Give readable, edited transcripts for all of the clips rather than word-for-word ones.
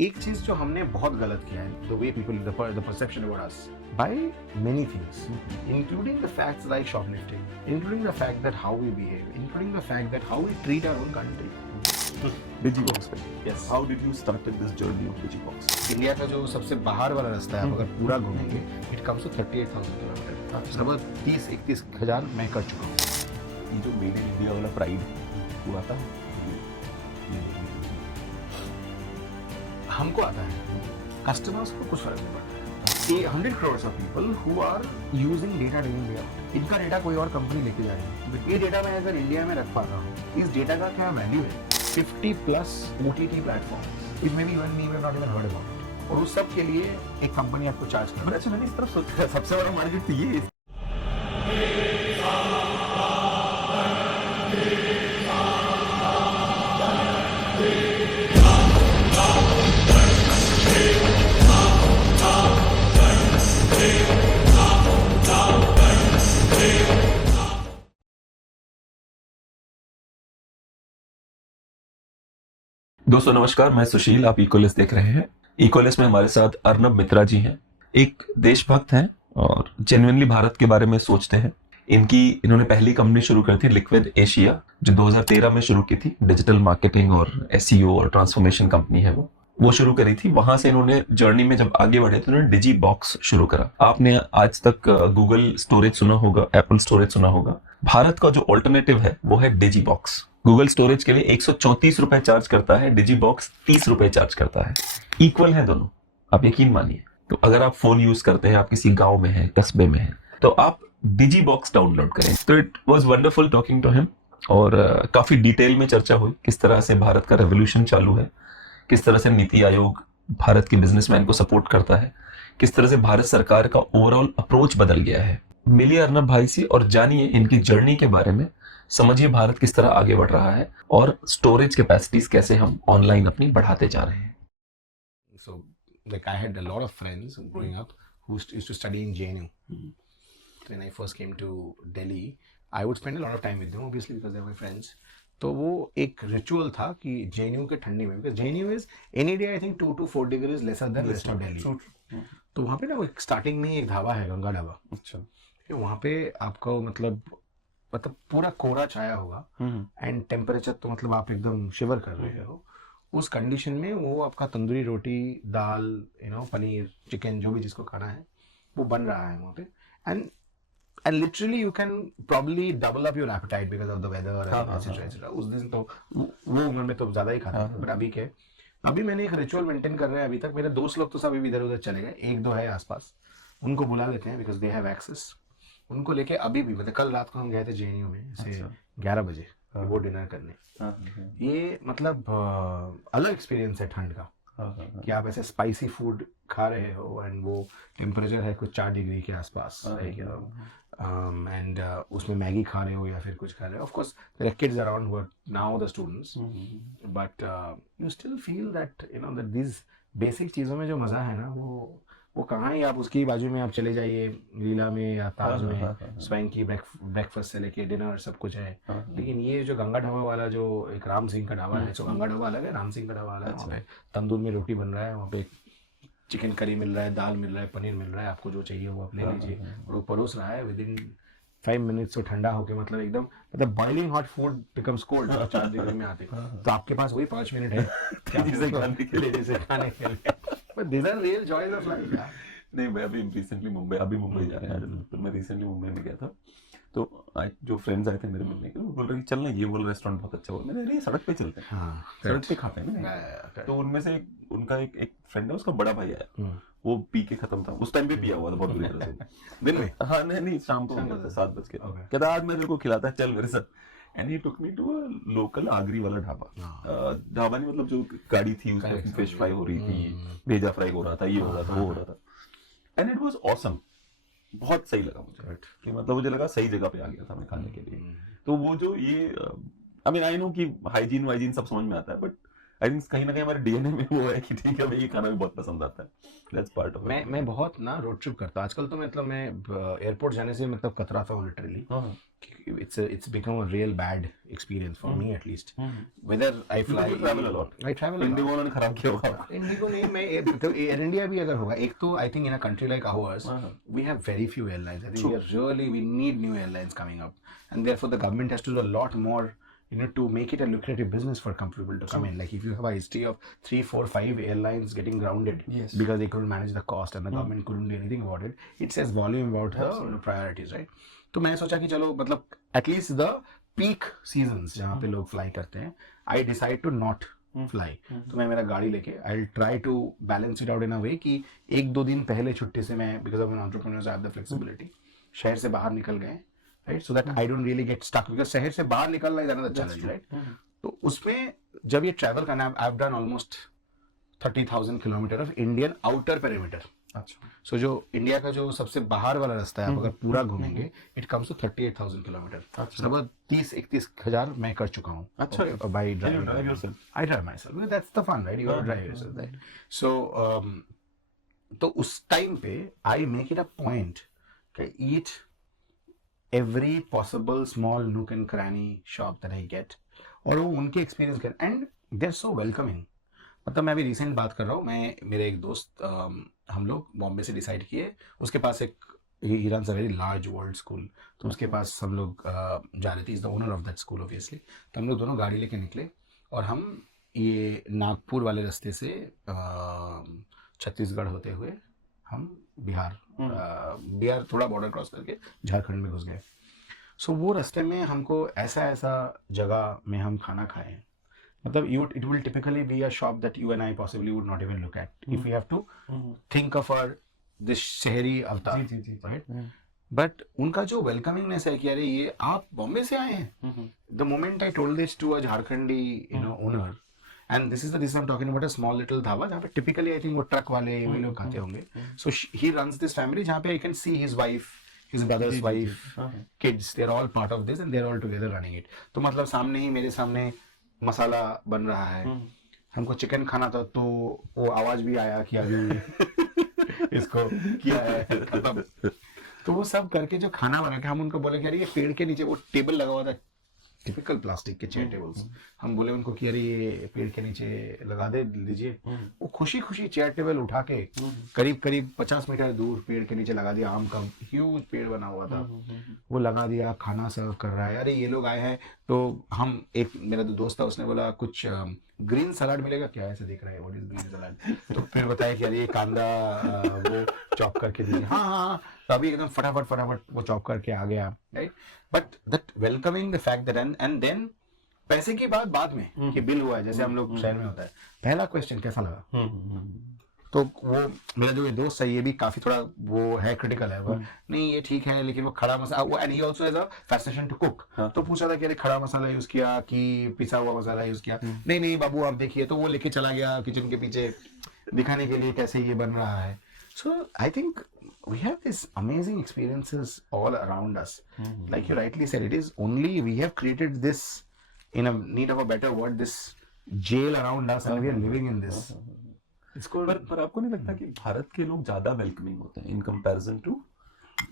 एक चीज जो हमने बहुत गलत किया है, the way people, the perception about us, by many things, including the facts like shoplifting, including the fact that how we behave, including the fact that how we treat our own country. Digibox पे. Yes. How did you started this journey of Digibox? India का जो सबसे बाहर वाला रास्ता है, आप अगर पूरा घूमेंगे, it comes to 38,000 किलोमीटर. लगभग 30-31 हजार मैं कर चुका हूँ. ये जो मेड इन इंडिया वाला प्राइड हुआ था, हमको आता है, कस्टमर्स को कुछ फर्क नहीं पड़ता है. 100 crores of people who are using data in India, इनका डेटा कोई और कंपनी लेके जाएगी. ये डेटा मैं अगर इंडिया में रख पा रहा हूँ, इस डेटा का क्या वैल्यू है? 50+ OTT platform, if may be even me have not even heard about, और उस सब के लिए एक कंपनी आपको चार्ज कर. अच्छा, मैंने इस तरफ सोचा सबसे बड़ा मार्केट तो ये है. दोस्तों नमस्कार, मैं सुशील, आप इकोलिस देख रहे हैं. इकोलिस में हमारे साथ अर्नब मित्रा जी हैं. एक देशभक्त हैं और जेन्युइनली भारत के बारे में सोचते हैं. इन्होंने पहली कंपनी शुरू करी थी लिक्विड एशिया, जो 2013 में शुरू की थी. डिजिटल मार्केटिंग और एसईओ और ट्रांसफॉर्मेशन कंपनी है वो शुरू करी थी. वहां से इन्होंने जर्नी में जब आगे बढ़े तो इन्होंने डिजी बॉक्स शुरू करा. आपने आज तक गूगल स्टोरेज सुना होगा, एप्पल स्टोरेज सुना होगा. भारत का जो ऑल्टरनेटिव है वो है डिजी बॉक्स. गूगल स्टोरेज के लिए 134 रुपए चार्ज करता है, डिजी बॉक्स 30 रुपए चार्ज करता है. इक्वल है दोनों, आप यकीन मानिए. तो अगर आप फोन यूज करते हैं, आप किसी गांव में हैं, कस्बे में हैं, तो आप डिजी बॉक्स डाउनलोड करें. तो it was wonderful talking to him. और काफी डिटेल में चर्चा हुई किस तरह से भारत का रेवोल्यूशन चालू है, किस तरह से नीति आयोग भारत के बिजनेसमैन को सपोर्ट करता है, किस तरह से भारत सरकार का ओवरऑल अप्रोच बदल गया है. मिलिए अर्नब भाई से और जानिए इनकी जर्नी के बारे में. समझिए भारत किस तरह आगे बढ़ रहा है और स्टोरेज कैपेसिटीज कैसे हम ऑनलाइन अपनी बढ़ाते जा रहे हैं. So, like I had a lot of friends growing up who used to study in JNU. So when I first came to Delhi, I would spend a lot of time with them, obviously because they were my friends. तो वो एक ritual था कि JNU के ठंडी में, because JNU is any day I think 2 to 4 degrees lesser than rest of Delhi. तो वहाँ पे ना वो स्टार्टिंग में एक ढाबा है, गंगा ढाबा. अच्छा. वहाँ पे आपको मतलब पूरा कोहरा छाया होगा एंड टेम्परेचर तो मतलब आप एकदम शिवर कर रहे हो. उस कंडीशन में वो आपका तंदूरी रोटी, दाल, पनीर, चिकन, जो भी जिसको खाना है वो बन रहा है वहाँ पे. And literally you can probably double up your appetite because of the weather etcetera etcetera. उस दिन तो वो उम्र में तो ज्यादा ही खाता था. बट अभी मैंने एक रिचुअल मेंटेन कर रहे हैं. अभी तक मेरे दोस्त लोग तो सब अभी इधर उधर चले गए, एक दो है आसपास, उनको बुला लेते हैं बिकॉज दे हैव एक्सेस. उनको लेके अभी भी, मतलब कल रात को हम गए थे JNU में से 11 बजे वो डिनर करने. ये मतलब अलग एक्सपीरियंस है ठंड का, कि आप ऐसे स्पाइसी फूड खा रहे हो एंड वो टेम्परेचर है कुछ 4 डिग्री के आसपास, एंड उसमें मैगी खा रहे हो या फिर कुछ खा रहे हो. Of course there are kids around who are now the students, but you still feel that that this basic चीज़ों में जो मज़ा है ना, वो कहाँ है. आप उसकी बाजू में आप चले जाइए, लीला में या ताज में, स्वैंकी ब्रेकफास्ट से लेके डिनर सब कुछ है. लेकिन ये जो गंगा ढाबा वाला, जो एक राम सिंह का ढाबा है, तो गंगा ढाबा अलग है, राम सिंह का ढाबा अलग है. वहाँ पे तंदूर में रोटी बन रहा है, वहाँ पे चिकन करी मिल रहा है, दाल मिल रहा है, पनीर मिल रहा है. आपको जो चाहिए वो आप ले लीजिए, और वो परोस रहा है विद इन 5 मिनट्स तो ठंडा होके, मतलब एकदम, मतलब boiling hot food becomes cold 4 degree में आते. तो आपके पास वही 5 मिनट है खाने के लिए. But these are real joys of life, यार. नहीं, मैं अभी रिसेंटली मुंबई जा रहे हैं. तो मैं रिसेंटली मुंबई में गया था, तो जो फ्रेंड्स आए थे मेरे मिलने के, वो बोल रहे चलना ये वाला रेस्टोरेंट बहुत अच्छा बोल. मैंने सड़क पे चलते हैं, सड़क पे खाते हैं ना. तो उनमें से उनका एक फ्रेंड है, उसका बड़ा भाई आया, वो पी के खत्म था. उस टाइम पे पिया हुआ था बहुत बुरी तरह से दिन में. हाँ नहीं, शाम को 7 बज के. कहता आज मैं तेरे को खिलाता है, चल मेरे साथ. And he took me to a local Agri वाला ढाबा. ढाबा नहीं, मतलब जो गाड़ी थी उसमें फिश फ्राई हो रही थी, भेजा फ्राई हो रहा था, ये हो रहा था, वो हो रहा था. And it was awesome. बहुत सही लगा मुझे, कि मतलब मुझे लगा सही जगह पे आ गया था मैं खाने के लिए. तो वो जो ये आई मीन आई नो कि हाइजीन सब समझ में आता है, बट आई थिंक कहीं ना कहीं हमारे डीएनए में वो है कि ठीक है भाई ये खाना भी बहुत पसंद आता है, दैट्स पार्ट ऑफ मैं बहुत ना रोड ट्रिप करता हूँ आजकल, तो मतलब मैं एयरपोर्ट जाने से मतलब कतराता हूँ literally. It's become a real bad experience for me at least. Whether I fly, travel a lot. I travel a lot. Indigo उन्होंने खराब किया होगा. इंडिगो नहीं, मैं तो एयर इंडिया भी अगर होगा, एक तो I think in a country like ours we have very few airlines. I think we need new airlines coming up, and therefore the government has to do a lot more, to make it a lucrative business for people to come in. Like if you have a history of 3, 4, 5 airlines getting grounded because they couldn't manage the cost and the government couldn't do anything about it, it says volume about the priorities, right? तो मैं सोचा कि चलो मतलब at least the peak seasons जहाँ पे लोग fly करते हैं, I decide to not fly. तो मैं मेरा गाड़ी लेके I will try to balance it out in a way कि 1-2 दिन पहले छुट्टी से मैं, because of an entrepreneur I have the flexibility, शहर से बाहर निकल गए, right, so that I don't really get stuck, because शहर से बाहर निकलना इज अनदर चैलेंज, राइट. तो उसमें जब ये ट्रैवल करना, I have done almost 30,000 kilometre of Indian outer perimeter. अच्छा. सो जो इंडिया का जो सबसे बाहर वाला रास्ता है, आप अगर पूरा घूमेंगे, इट कम्स टू 38,000 किलोमीटर. लगभग 30-31 हजार मैं कर चुका हूँ. अच्छा. By driving. I drive my self, that's the fun, right, you are drive yourself, right. So तो उस टाइम पे I make it a point कि eat every possible small nook and cranny shop that I get, और वो उनके experience कर, and they are so welcoming. मतलब मैं अभी रिसेंट बात कर रहा हूँ, मैं मेरे एक दोस्त, हम लोग बॉम्बे से डिसाइड किए, उसके पास एक, he runs a very large world school, तो उसके पास हम लोग जा रहे थे, is the owner of that school obviously. तो हम लोग दोनों गाड़ी लेके निकले और हम ये नागपुर वाले रास्ते से छत्तीसगढ़ होते हुए हम बिहार थोड़ा बॉर्डर क्रॉस करके झारखंड में घुस गए. सो वो रास्ते में हमको ऐसा जगह में हम खाना खाए, मतलब it will typically be a shop that you and I possibly would not even look at if we have to think of our this शहरी अवतार, right? But उनका जो वेलकमिंगनेस है कि अरे ये आप बॉम्बे से आए हैं. The moment I told this to a Jharkhandi owner, and this is I'm talking about a small little धाबा जहाँ पे typically I think वो ट्रक वाले वे लोग खाते होंगे. So he runs this family जहाँ पे I can see his wife, his brother's wife, kids, they're all part of this and they're all together running it. तो मतलब सामने ही मेरे सामने मसाला बन रहा है, हमको चिकन खाना था, तो वो आवाज भी आया कि अभी इसको किया है खत्म. तो वो सब करके जो खाना बना के हम उनको बोले कि अरे ये पेड़ के नीचे वो टेबल लगा हुआ था, टिपिकल प्लास्टिक के चेयर टेबल्स, हम बोले उनको कि अरे ये पेड़ के नीचे लगा दे लीजिए. वो खुशी खुशी चेयर टेबल उठा के करीब 50 मीटर दूर पेड़ के नीचे लगा दिया. आम का ह्यूज पेड़ बना हुआ था, वो लगा दिया, खाना सर्व कर रहा है. अरे ये लोग आए हैं, तो हम, एक मेरा दोस्त था, उसने बोला कुछ ग्रीन सलाद मिलेगा क्या, ऐसे देख रहे हैं व्हाट इज ग्रीन सलाद. तो फिर बताया कि अरे ये कांदा वो चॉप करके दीजिए. हाँ, तो अभी एकदम फटाफट वो चॉप करके आ गया, right. But that welcoming the fact that and then पैसे की बात बाद में कि बिल हुआ है, जैसे हम लोग शहर में होता है, पहला क्वेश्चन कैसा लगा. तो वो मेरा जो दोस्त है ये भी काफी थोड़ा वो है क्रिटिकल है, वो नहीं ये ठीक है, लेकिन वो खड़ा masala, and he also has a fascination to cook. तो पूछा था कि अरे खड़ा मसाला यूज किया कि पिसा हुआ मसाला यूज किया. नहीं बाबू आप देखिए, तो वो लेके चला गया किचन के पीछे दिखाने के लिए कैसे ये बन रहा है. So I think we have these amazing experiences all around us. Like you rightly said, it is only we have created this, in a need of a better word, this jail around us, and we are living in this. इसको पर आपको नहीं लगता कि भारत के लोग ज्यादा welcoming होते हैं इन कंपैरिजन टू,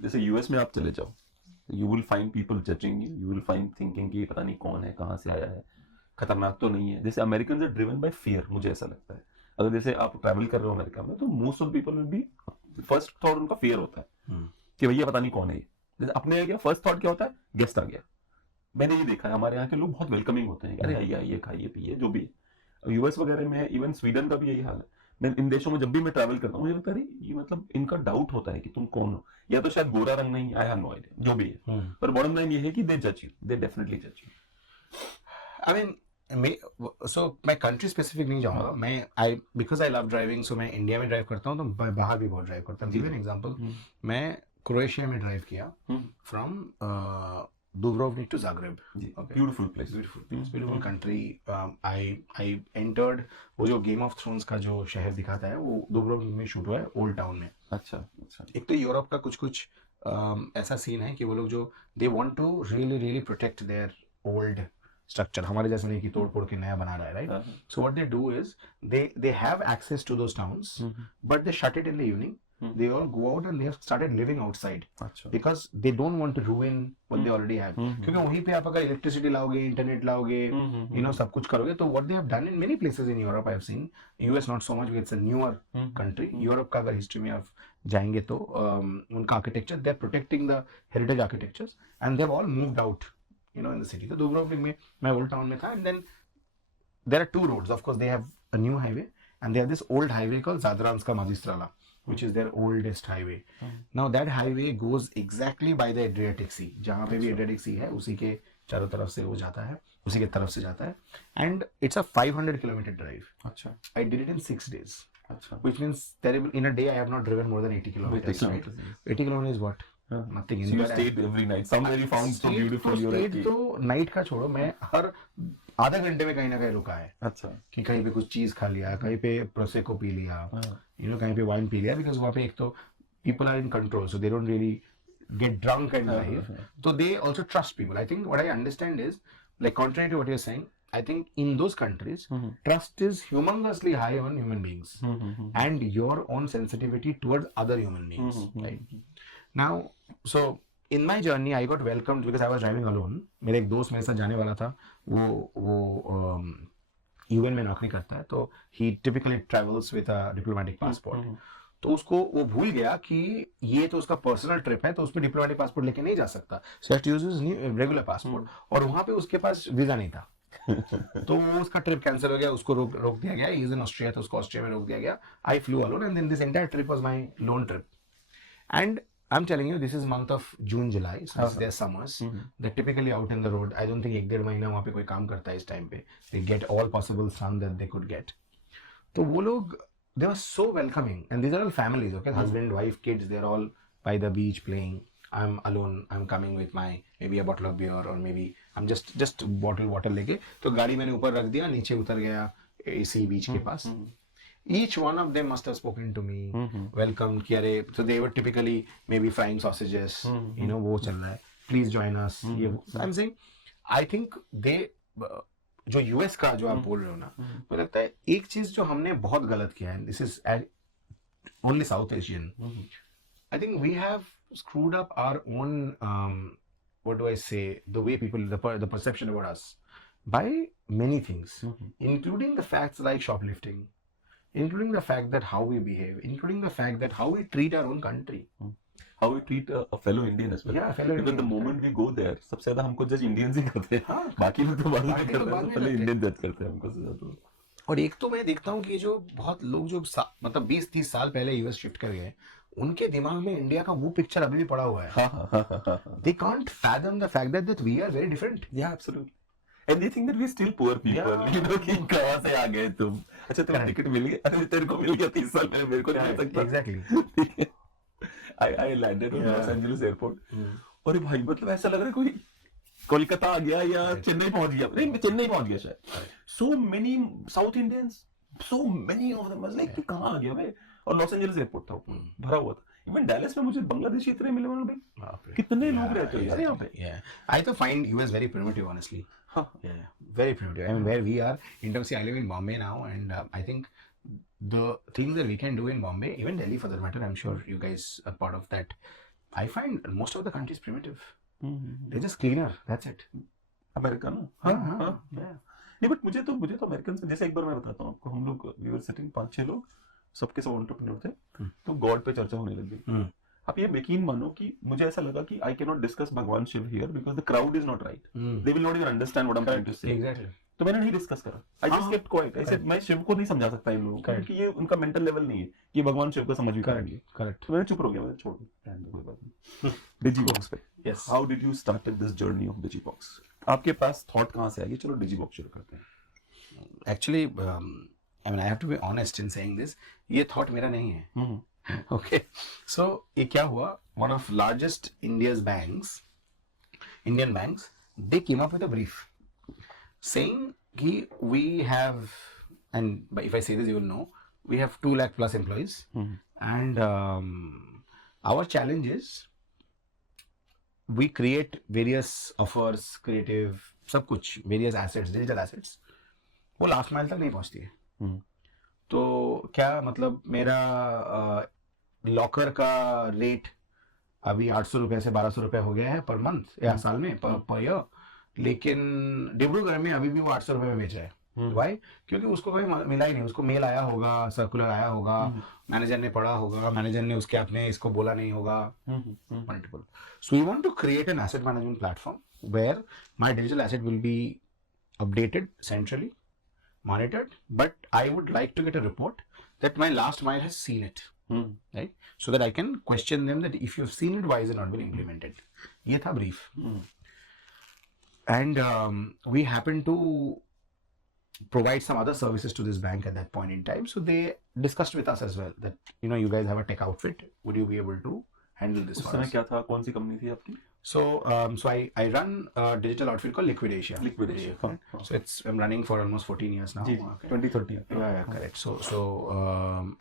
जैसे यूएस में आप चले जाओ, you will find people judging you will find thinking कि पता नहीं कौन है, कहाँ से आया है, खतरनाक तो नहीं है. जैसे American are driven by fear, मुझे ऐसा लगता है. अगर जैसे आप ट्रैवल कर रहे हो अमेरिका में, तो most of people will be, first thought उनका फियर होता है कि भैया पता नहीं कौन है ये. जैसे अपने आ गया, फर्स्ट थॉट क्या होता है, गेस्ट आ गया. मैंने ये देखा है हमारे यहाँ के लोग बहुत वेलकमिंग होते हैं, अरे आइए खाइए पीइए जो भी है. यूएस वगैरह में, इवन स्वीडन का भी यही हाल है. मैं इन देशों में जब भी मैं ट्रैवल करता हूँ, मुझे लगता है ये मतलब इनका डाउट होता है कि तुम कौन हो, या तो शायद गोरा रंग नहीं, आई हैव नो आइडिया, जो भी है. पर बॉटम लाइन ये है कि दे जज यू, दे डेफिनेटली जज यू. आई मीन सो मैं कंट्री स्पेसिफिक नहीं जाऊंगा. मैं बिकॉज आई लव ड्राइविंग, सो मैं इंडिया में ड्राइव करता हूँ, तो बाहर भी बहुत ड्राइव करता हूँ. गिव एन एग्जांपल, मैं क्रोएशिया में ड्राइव किया from Dubrovnik to Zagreb. Okay. Beautiful place. Beautiful country. I entered, वो जो गेम ऑफ थ्रोन्स का जो शहर दिखाता है वो Dubrovnik में शूट हुआ है, ओल्ड टाउन में. अच्छा. एक तो यूरोप का कुछ ऐसा सीन है कि वो लोग जो they want to really protect their old structure, हमारे जैसे नहीं कि तोड़ फोड़ के नया बना रहा है, right? So what they do is they have access to those towns, but they shut it in the evening. They all go out and they have started living outside because they don't want to ruin what they already have. क्योंकि वहीं पे आप अगर electricity लाओगे, internet लाओगे, you know, सब कुछ करोगे, तो what they have done in many places in Europe I have seen, US not so much because it's a newer country. Europe का अगर हिस्ट्री में आप जाएंगे तो उनका architecture, they are protecting the heritage architectures and they've all moved out, you know, in the city. तो दुबरोविक में मैं ओल्ड टाउन में था, and then there are two roads. Of course, they have a new highway and they have this old highway called Zadranska Magistrala, which is their oldest highway. Now that highway goes exactly by the Adriatic Sea. जहाँ पे भी Adriatic Sea है, उसी के चारों तरफ से वो जाता है, उसी के तरफ से जाता है. And it's a 500 kilometer drive. अच्छा. I did it in 6 days. अच्छा. Which means terrible. In a day, I have not driven more than 80 kilometers. 80 kilometers is what? Nothing. So you stayed every night. Somewhere you found so beautiful. Stayed तो night का छोड़ो, मैं हर आधा घंटे में कहीं ना कहीं रुका है. अच्छा. कि कहीं पे कुछ चीज खा लिया, कहीं पे प्रोसेको पी लिया, you know, कहीं पे वाइन पी लिया, because वहाँ पे एक तो people are in control, so they don't really get drunk and drive. So they also trust people. I think what I understand is, like contrary to what you're saying, I think in those countries, trust is humongously high on human beings and your own sensitivity towards other human beings. Right? Now, so in my journey, I got welcomed because I was driving alone. मेरे एक दोस्त मेरे साथ जाने वाला था, वो UN में नौकरी करता है, तो he typically travels with a diplomatic passport. तो उसको वो भूल गया कि ये तो उसका पर्सनल ट्रिप है, तो उसमें डिप्लोमेटिक पासपोर्ट लेके नहीं जा सकता. So he has to use his regular passport, और वहां पे उसके पास वीजा नहीं था. तो वो उसका ट्रिप कैंसिल हो गया, उसको रोक दिया गया. ही इज इन ऑस्ट्रिया, तो उसको ऑस्ट्रिया में रोक दिया गया. I flew alone and then this entire trip was my lone trip. And I'm telling you, this is month of June, July, so it's their summers. They're typically out in the road. I don't think 1-1.5 महीना वहाँ पे कोई काम करता है इस time पे. They get all possible sun that they could get. तो वो लोग, they were so welcoming, and these are all families, okay? Husband, wife, kids, they're all by the beach playing. I'm alone. I'm coming with my maybe a bottle of beer, or maybe I'm just bottle water लेके. तो गाड़ी मैंने ऊपर रख दिया, नीचे उतर गया AC बीच के पास. Each one of them must have spoken to me, welcomed, कि अरे, so they were typically maybe frying sausages, you know, वो चल रहा है, please join us. ये I'm saying, I think they, जो US का जो आप बोल रहे हो ना, मुझे लगता है एक चीज जो हमने बहुत गलत किया है, this is only South Asian. I think we have screwed up our own, what do I say, the way people, the perception about us by many things, including the facts like shoplifting, including the fact that how we behave, including the fact that how we treat our own country, how we treat a fellow Indian as well. Yeah, fellow Indian. The moment we go there, सबसे ज़्यादा हमको जज Indians ही करते हैं. हाँ, बाकी लोग तो बाद में करते हैं, पहले इंडियन जज करते हैं हमको ज़्यादा. और एक तो मैं देखता हूँ कि जो बहुत लोग जो मतलब 20-30 साल पहले यूएस शिफ्ट कर गए, उनके दिमाग में इंडिया का वो पिक्चर अभी भी पड़ा हुआ है. They can't fathom the fact that we are very different. Yeah, absolutely. And they think that we're still poor people. Yeah. You know कि कहाँ से आ गए तुम? अच्छा तुम्हें टिकट मिल गया? अरे तेरे को मिल गया 30 साल पहले, मेरे को नहीं मिल सकता. Exactly. I landed on Los Angeles airport. और भाई मतलब ऐसा लग रहा है कोई कोलकाता आ गया या चेन्नई पहुंच गया. नहीं, चेन्नई पहुंच गया शायद. So many South Indians, so many of them. I was like कि कहाँ आ गया भाई? और लॉस एंजलिस एयरपोर्ट था, भरा हुआ था. इवन डैलस में मुझे बांग्लादेशी इतने मिले, मतलब भाई कितने लोग रहते हैं यार यहाँ पे. I तो find US very primitive, honestly. Yeah, very primitive. I mean, where we are in terms of, I live in Bombay now, and I think the things that we can do in Bombay, even Delhi for that matter, I'm sure you guys are part of that. I find most of the country is primitive. They're just cleaner. That's it. America ना. हाँ. नहीं, but मुझे तो American से, जैसे एक बार मैं बताता हूँ आपको, हम लोग वी वर सिटिंग 5-6 लोग, सबके सब एंटरप्रेन्योर थे, तो गॉड पे चर्चा होने लगी. आप ये यकीन मानो कि मुझे ऐसा लगा कि I can not discuss Bhagwan Shiva here because the crowd is not right. They will not even understand what I am trying to say. Exactly. तो मैंने नहीं डिस्कस करा. I just kept quiet. ऐसे मैं शिव को नहीं समझा सकता इन लोगों को, क्योंकि ये उनका मेंटल लेवल नहीं है कि भगवान शिव को समझ भी पाएंगे. करेक्ट. तो मैंने चुप हो गया, मैंने छोड़ दिया. डिजीबॉक्स पे, yes, how did you started this journey of DigiBoxx? आपके पास थॉट कहां से आई? चलो डिजीबॉक्स शुरू करते हैं. Actually I mean, I have to be honest in saying this. ये thought मेरा नहीं है. Okay. So ये क्या हुआ? One of largest Indian banks, they came up with a brief saying कि we have, and if I say this you will know, we have 2 lakh plus employees, and our challenge is we create various offers, creative सब कुछ various assets, digital assets, वो last mile तक नहीं पहुंचती है। तो क्या मतलब मेरा लॉकर का रेट अभी 800 रुपये से 1200 रुपये हो गया है पर मंथ या साल में पर ईयर, लेकिन डिब्रूगढ़ में अभी भी वो 800 रुपये में बेच रहा है। वाई? क्योंकि उसको कोई मिला ही नहीं, उसको मेल आया होगा, सर्कुलर आया होगा, मैनेजर ने पढ़ा होगा, मैनेजर ने उसके अपने इसको बोला नहीं होगा, multiple. So we want to create an asset management platform where my digital asset will be updated centrally, monitored, but I would like to get a report that my last mile has seen it, right? So that I can question them that if you've seen it, why is it not been implemented? ये था brief. And we happen to provide some other services to this bank at that point in time. So they discussed with us as well that, you know, you guys have a tech outfit. Would you be able to handle this उस for समय us? क्या था, कौन सी company थी आपकी? So I run a digital outfit called Liquid Asia. Liquid Asia. Right? So I'm running for almost 14 years now. Okay. 2013. Yeah, correct. So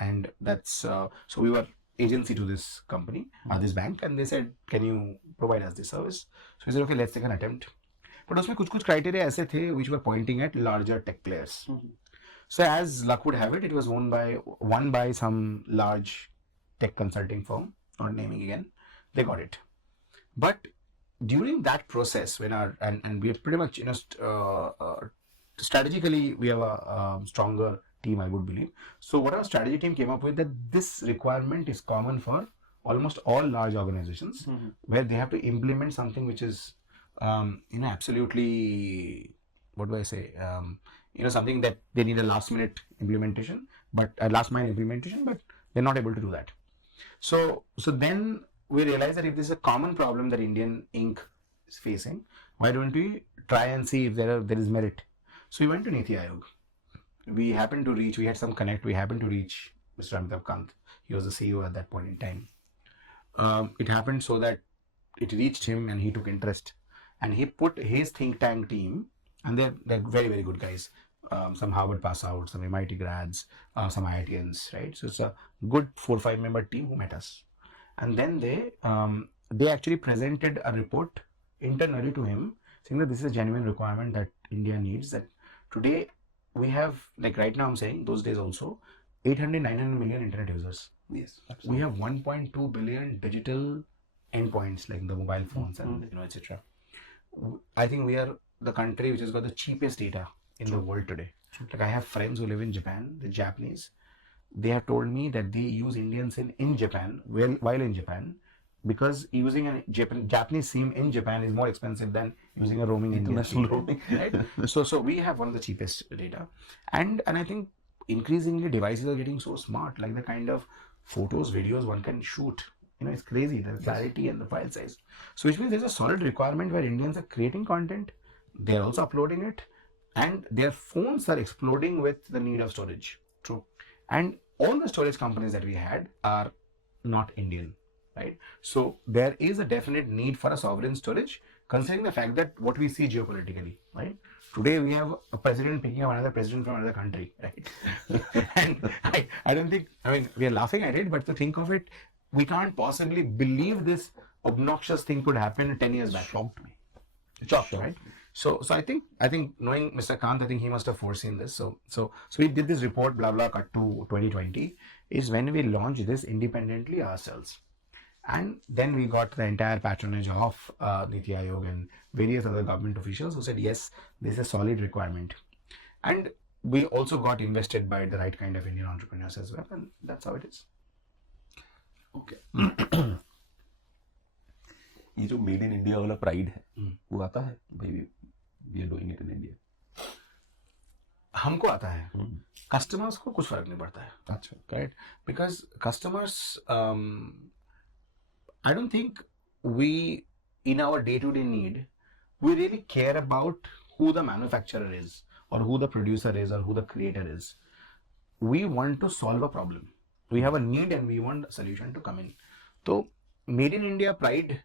and that's so we were agency to this company, this bank, and they said, can you provide us this service? So we said, okay, let's take an attempt. But उसमें कुछ criteria ऐसे थे which were pointing at larger tech players. So as luck would have it, it was won by some large tech consulting firm, not naming again. They got it. But during that process, when and we are pretty much, you know, strategically we have a stronger team, I would believe. So what our strategy team came up with, that this requirement is common for almost all large organizations, where they have to implement something which is, you know, absolutely, what do I say, you know, something that they need a last minute implementation, but a last mile implementation, but they're not able to do that. So then we realized that if this is a common problem that Indian Inc. is facing, why don't we try and see if there is merit? So we went to Niti Aayog. We had some connect, we happened to reach Mr. Amitabh Kant. He was the CEO at that point in time. It happened so that it reached him and he took interest. And he put his think tank team, and they're very, very good guys. Some Harvard pass out, some MIT grads, some IITians, right? So it's a good 4-5 member team who met us. And then they actually presented a report internally to him, saying that this is a genuine requirement that India needs. That today we have, like right now I'm saying, those days also, 800-900 million internet users. Yes, absolutely. We have 1.2 billion digital endpoints, like the mobile phones and, you know, etc. I think we are the country which has got the cheapest data in the world today. Like I have friends who live in Japan, the Japanese. They have told me that they use Indians in Japan, while in Japan, because using a Japanese SIM in Japan is more expensive than using a roaming International Indian roaming. right? So we have one of the cheapest data, and I think increasingly devices are getting so smart, like the kind of photos, videos one can shoot. You know, it's crazy, the clarity and the file size. So which means there's a solid requirement where Indians are creating content, they're also uploading it, and their phones are exploding with the need of storage. True. And all the storage companies that we had are not Indian, right? So there is a definite need for a sovereign storage, considering the fact that what we see geopolitically, right? Today we have a president picking up another president from another country, right? And I don't think, I mean, we are laughing at it, but to think of it, we can't possibly believe this obnoxious thing could happen 10 years back. Shocked me. Shocked, right? So I think knowing Mr. Kant, I think he must have foreseen this. So we did this report, blah blah, cut to 2020 is when we launched this independently ourselves, and then we got the entire patronage of Niti Aayog and various other government officials who said yes, this is a solid requirement, and we also got invested by the right kind of Indian entrepreneurs as well, and that's how it is. Okay. ये जो made in India वाला pride है वो आता है भाई, we are doing it in India? हमको आता है, कस्टमर्स को कुछ फर्क नहीं पड़ता है. अच्छा, correct. Because customers, I don't think we, in our day-to-day need, we really care about who the manufacturer is or who the producer is or who the creator is. We want to solve a problem. We have a need and we want a solution to come in. So made in India pride,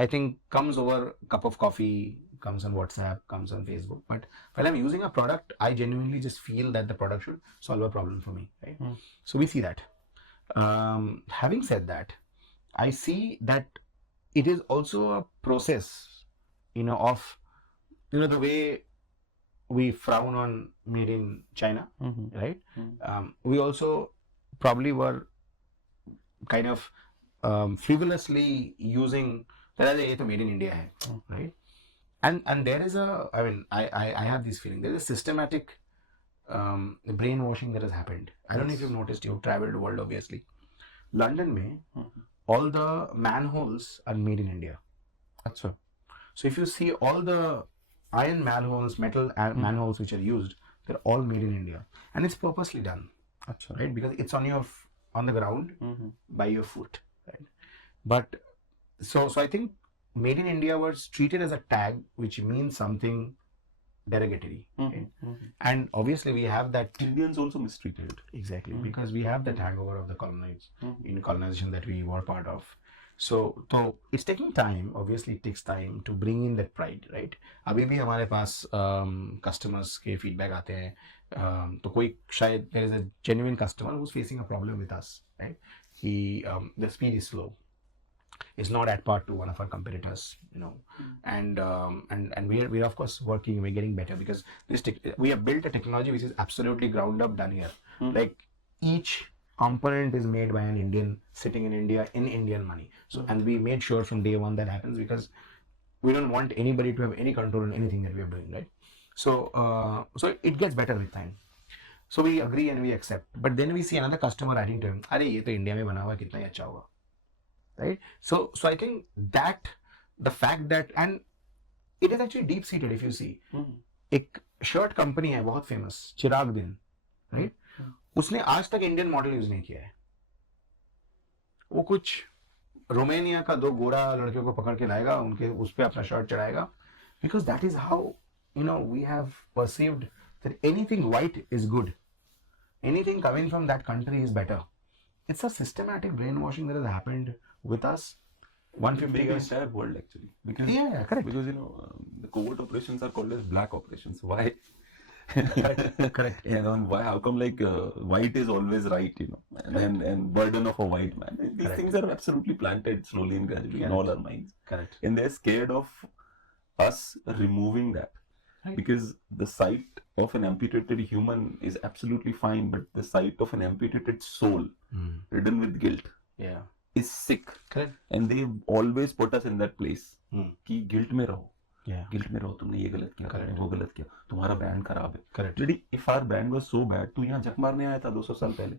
I think comes over a cup of coffee, comes on WhatsApp, comes on Facebook. But when I'm using a product, I genuinely just feel that the product should solve a problem for me, right? So we see that. Having said that, I see that it is also a process of the way we frown on made in China, right? We also probably were kind of frivolously using that ये तो made in India है, right? And there is I have this feeling there is a systematic brainwashing that has happened. I don't know if you've noticed. You've traveled the world, obviously. London में all the manholes are made in India. अच्छा. So if you see all the iron manholes, metal manholes which are used, they're all made in India, and it's purposely done. अच्छा. Right? Because it's on the ground by your foot, right? But so I think made in India was treated as a tag which means something derogatory, right? And obviously we have that. Indians also mistreated. Exactly, because we have that hangover of the colonization that we were part of. So it's taking time. Obviously it takes time to bring in that pride, right? अभी भी हमारे पास customers के feedback आते हैं, तो कोई शायद there is a genuine customer who's facing a problem with us, right? The speed is slow. It's not at par to one of our competitors, and we're of course working. We're getting better because we have built a technology which is absolutely ground up done here. Like each component is made by an Indian sitting in India in Indian money. So and we made sure from day one that happens because we don't want anybody to have any control on anything that we are doing, right? So it gets better with time. So we agree and we accept. But then we see another customer adding to him, अरे ये तो India में बना हुआ कितना ही अच्छा होगा, right? So I think that the fact that, and it is actually deep seated if you see. एक शर्ट कंपनी है बहुत फेमस, चिराग दिन, राइट? उसने आज तक इंडियन मॉडल यूज नहीं किया है. वो कुछ रोमानिया का 2 गोरा लड़कियों को पकड़ के लाएगा, उनके उस पे अपना shirt चढ़ाएगा, because that is how we have perceived that anything white is good, anything coming from that country is better. It's a systematic brainwashing that has happened with us 150 years. The entire world actually, because correct, because the covert operations are called as black operations. Why? Correct. And why? How come white is always right? And burden of a white man. These things are absolutely planted slowly and gradually in all our minds. Correct. And they're scared of us removing that. Right. Because the sight of an amputated human is absolutely fine, but the sight of an amputated soul ridden with guilt is sick. Correct. And they always put us in that place कि guilt में रहो. Guilt में रहो, तुमने ये गलत किया, तुमने वो गलत किया, तुम्हारा ब्रांड खराब है. Correct. If our brand was so bad, तो यहाँ झक मारने आया था 200 साल पहले.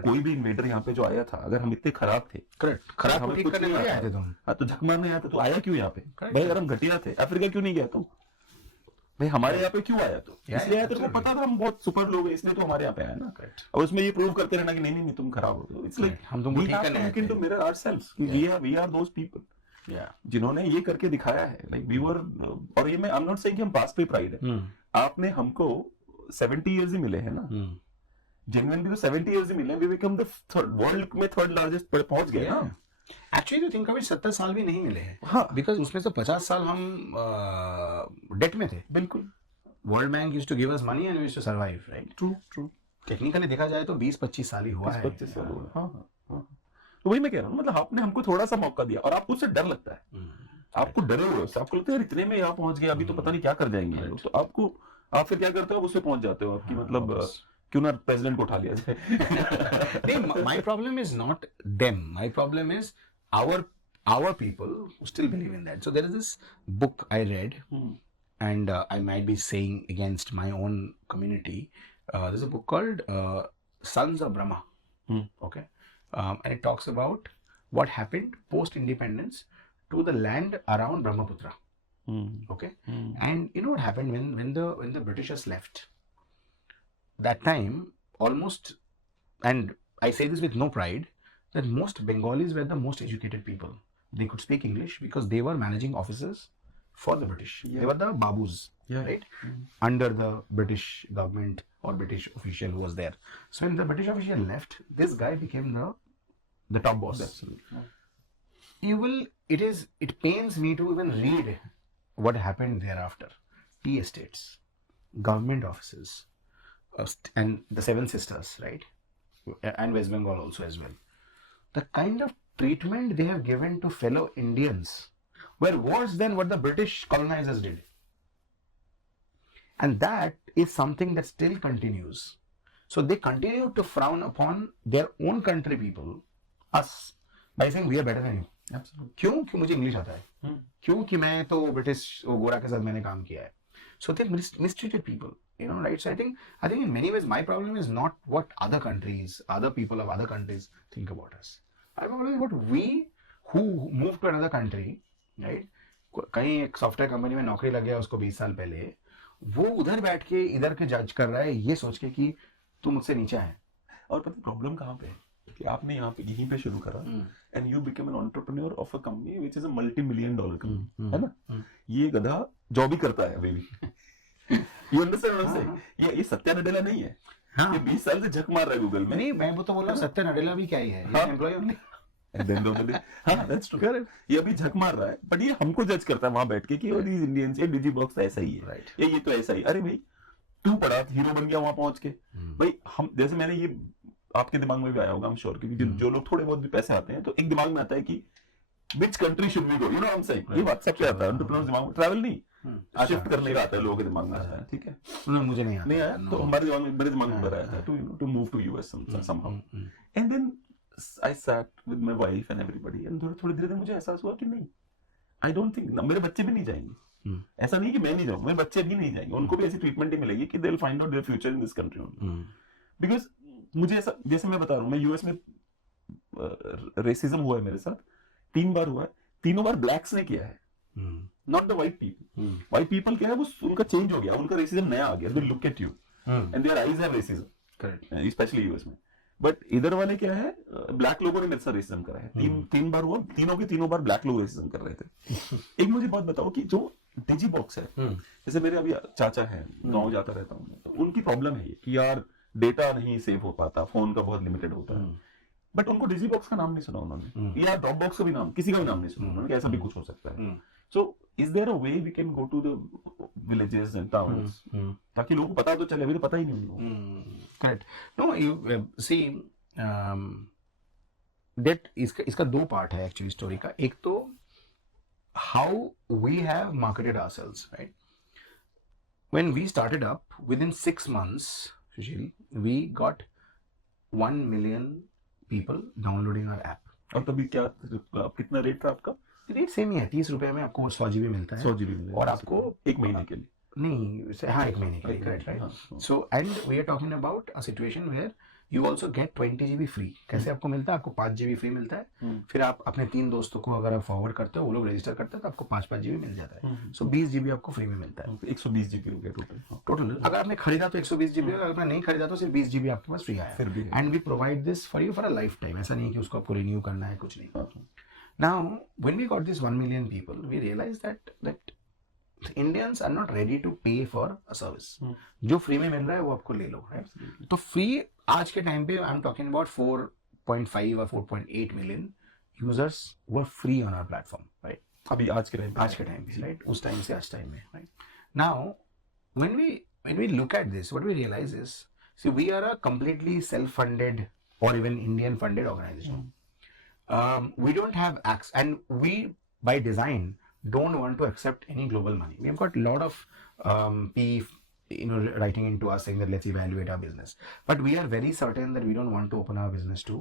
कोई भी इन्वेडर यहाँ पे जो आया था, अगर हम इतने खराब थे, खराब को ठीक करने नहीं आए थे तुम. हाँ, तो झक मारने आया था, तो आया क्यों यहाँ पे? भाई अगर हम घटिया थे, अफ्रीका क्यों नहीं गया तुम? भाई हमारे यहाँ पे क्यों आया तो? इसलिए आया, तेरे को पता था हम बहुत सुपर लोग हैं, इसलिए तो हमारे यहाँ पे आया ना. और उसमें ये प्रूव करते रहना कि नहीं तुम खराब हो गए. इसलिए हम तुमको ठीक करने आए थे. टू मिरर आवरसेल्व्स कि we are those people जिन्होंने ये करके दिखाया है. लाइक वी वर, और ये मैं आई एम नॉट सेइंग कि हम पास पे प्राइड है. आपने हमको 70 इयर्स ही मिले हैं ना. जेन्युइनली तो 70 इयर्स ही मिले. वी बिकम द वर्ल्ड में थर्ड लार्जेस्ट पर पहुंच गए ना. एक्चुअली तो थिंक अभी 70 साल भी नहीं मिले हैं. हाँ, बिकॉज उसमें से 50 साल हम डेट में थे. बिल्कुल. World bank used to give us money and we used to survive, right? True. Technically देखा जाए तो 20-25 साल ही हुआ है. 25 साल हुआ. हाँ. तो वही मैं कह रहा हूँ, मतलब आपने हमको थोड़ा सा मौका दिया और आपको उससे डर लगता है. आपको डरे हुए उससे, आपको लगता है इतने में यहाँ पहुंच गए, अभी तो पता नहीं क्या कर जाएंगे. तो आप फिर क्या करते हो? आप उससे पहुंच जाते हो. आपकी मतलब क्यों ना प्रेसिडेंट को उठा लिया जाए. नहीं, my problem is not them. My problem is our people who still believe in that. So there is this book I read, and I might be saying against my own community. There's a book called Sons of Brahma. Okay, and it talks about what happened post independence to the land around Brahmaputra. Okay, and you know what happened when the Britishers left. That time, almost, and I say this with no pride, that most Bengalis were the most educated people. They could speak English because they were managing officers for the British. They were the babus, right? Under the British government or British official who was there. So when the British official left, this guy became the top boss. Absolutely. It pains me to even read what happened thereafter. Tea estates, government offices, and the Seven Sisters, right? And West Bengal also as well. The kind of treatment they have given to fellow Indians were worse than what the British colonizers did. And that is something that still continues. So they continue to frown upon their own country people, us, by saying we are better than you. Absolutely. क्यों? कि मुझे English आता है, क्यों कि मैं तो British गोरा के साथ मैंने काम किया है. So they mistreated people, you know, right? So I think in many ways my problem is not what other countries, other people of other countries think about us. My problem is what we who moved to another country, right? कहीं एक software company में नौकरी लग गया उसको 20 साल पहले, वो उधर बैठ के इधर के जज कर रहा है ये सोच के कि तू मुझसे नीचे है. और पता प्रॉब्लम कहाँ पे है कि आपने यहाँ पे यहीं पे शुरू करा and you become an entrepreneur of a company which is a $multi-million company, है ना. ये गधा जॉब ही करता है अभी भी. You understand what I am saying? ये सत्या नडेला नहीं है. ये 20 साल से झक मार रहा है गूगल में. नहीं, मैं वो तो बोल रहा हूँ सत्या नडेला भी क्या ही है, ये एम्प्लॉय ओनली. हाँ, that's true. ये अभी झक मार रहा है बट ये हमको जज करता है वहां बैठ के कि these Indians, ये डिजीबॉक्स ऐसा ही है, ये तो ऐसा ही. अरे भाई तू पढ़ा हीरो बन गया वहां पहुंच के. भाई हम जैसे मैंने ये आपके दिमाग में भी आया होगा, I'm sure, क्योंकि जो लोग थोड़े बहुत भी पैसे आते हैं तो एक दिमाग में आता है कि which country should we go, you know what I'm saying? ये व्हाट्सएप पे आता है एंटरप्रेन्योर दिमाग में, ट्रैवल नहीं, शिफ्ट करने का आता है लोगों के दिमाग में आता है. ठीक है, मुझे नहीं आया तो हमारे दिमाग में, मेरे दिमाग में आया था to move to US somehow. And then I sat with my wife and everybody and थोड़ी धीरे मुझे एहसास हुआ कि नहीं, I don't think, मेरे बच्चे भी नहीं जाएंगे. ऐसा नहीं कि मैं नहीं जाऊँ, मेरे बच्चे भी नहीं जाएंगे, उनको भी ऐसी ट्रीटमेंट ही मिलेगी कि they'll find out their future in this country only. Because मुझे ऐसा, जैसे मैं बता रहा हूँ, मैं यूएस में रेसिज्म हुआ है मेरे साथ 3 बार हुआ है, तीनों बार ब्लैक्स ने किया है, not the white people. White people क्या है, वो उनका चेंज हो गया, उनका रेसिज्म नया आ गया, they look at you and their eyes have racism, correct, specially US में. बट इधर वाले क्या है, ब्लैक लोगों ने मेरे साथ रेसिज्म करा है. तीन बार हुआ, तीनों बार ब्लैक लोग रेसिज्म कर रहे थे. एक मुझे बात बताओ कि जो डिजीबॉक्स है, जैसे मेरे अभी चाचा है, गाँव जाता रहता हूँ, तो उनकी प्रॉब्लम है ये कि यार डेटा नहीं सेव हो पाता, फोन का बहुत लिमिटेड होता है. बट उनको डिजीबॉक्स का नाम नहीं सुना उन्होंने, या ड्रॉप बॉक्स का भी नाम, किसी का भी नाम नहीं सुना उन्होंने, ऐसा भी कुछ हो सकता है. So is there a way we can go to the villages and towns ताकि लोगों को पता तो चले, अभी तो पता ही नहीं उनको. Correct. No, you see that इसका 2 पार्ट है एक्चुअली स्टोरी का. एक तो how we have marketed ourselves, right. When we started up, with in 6 months, Sushil, we got 1 million people downloading our app. और तभी क्या कितना रेट था आपका? रेट सेम ही है, 30 रुपए में आपको 100 GB मिलता है. 100 GB और आपको 1 महीने के लिए नहीं, हाँ 1 महीने के लिए, correct, right. So and we are talking about a situation where you also get 20 GB free. कैसे आपको मिलता है? आपको 5 GB फ्री मिलता है. फिर आप अपने 3 दोस्तों को अगर आप फॉरवर्ड करते हो, वो लोग रजिस्टर करते हैं, तो आपको 5 GB मिल जाता है. सो 20 GB आपको फ्री में मिलता है. 120 GB हो गया टोटल. अगर आपने खरीदा तो 120 GB, अगर आपने नहीं खरीदा तो सिर्फ 20 GB आपके पास फ्री आया. And we provide this for you for a lifetime. ऐसा नहीं है कि उसको आपको रिन्यू करना है, कुछ नहीं. Now when we got this 1 million people, we realized that Indians are not ready to pay for a service. जो फ्री में मिल रहा है वो आपको ले लो, right? तो फ्री आज के टाइम पे I am talking about 4.5 or 4.8 million users were free on our platform, right? अभी आज के टाइम पे, right? उस टाइम से आज टाइम में, right? Now when we look at this, what we realize is, see, we are a completely self-funded or even Indian funded organization. We don't have access, and we by design don't want to accept any global money. We have got a lot of PE, writing into us saying that let's evaluate our business. But we are very certain that we don't want to open our business to,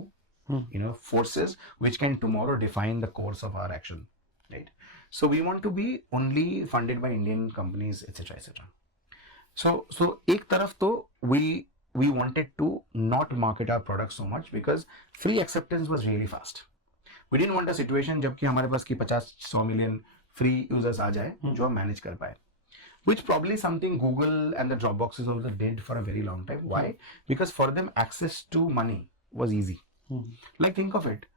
forces which can tomorrow define the course of our action, right? So we want to be only funded by Indian companies, etc., etc. So एक तरफ तो we wanted to not market our product so much because free acceptance was really fast. We didn't want a situation जबकि हमारे पास की 50-100 million free users आ जाए जो हम manage कर पाए, which probably something Google and the Dropboxes also did for a very long time. Why? Because for them access to money was easy. Like think of it,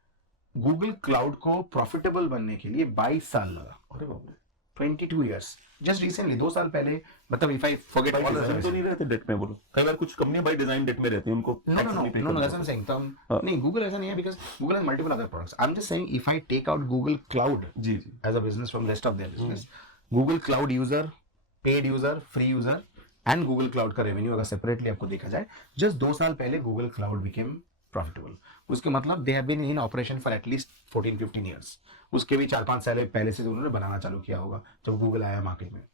Google Cloud को profitable बनने के लिए 22 साल लगा. अरे बाप रे, 22 years. Just recently, 2 साल पहले, मतलब if I forget all the तो नहीं रहते डेट में, बोलो कई बार कुछ कंपनियां बाय डिजाइन डेट में रहती हैं, उनको no, that's what I'm saying. नहीं, Google ऐसा नहीं है because Google has multiple other products. I'm just saying if I take out Google Cloud ji as a business from rest of their business, Google Cloud user, paid user, free user and Google Cloud का revenue अगर separately आपको देखा जाए, just 2 साल पहले Google Cloud became profitable. उसके मतलब they have been in operation for at least 14-15 years. उसके भी 4-5 साल पहले से उन्होंने बनाना चालू किया होगा जब गूगल आया मार्केट में।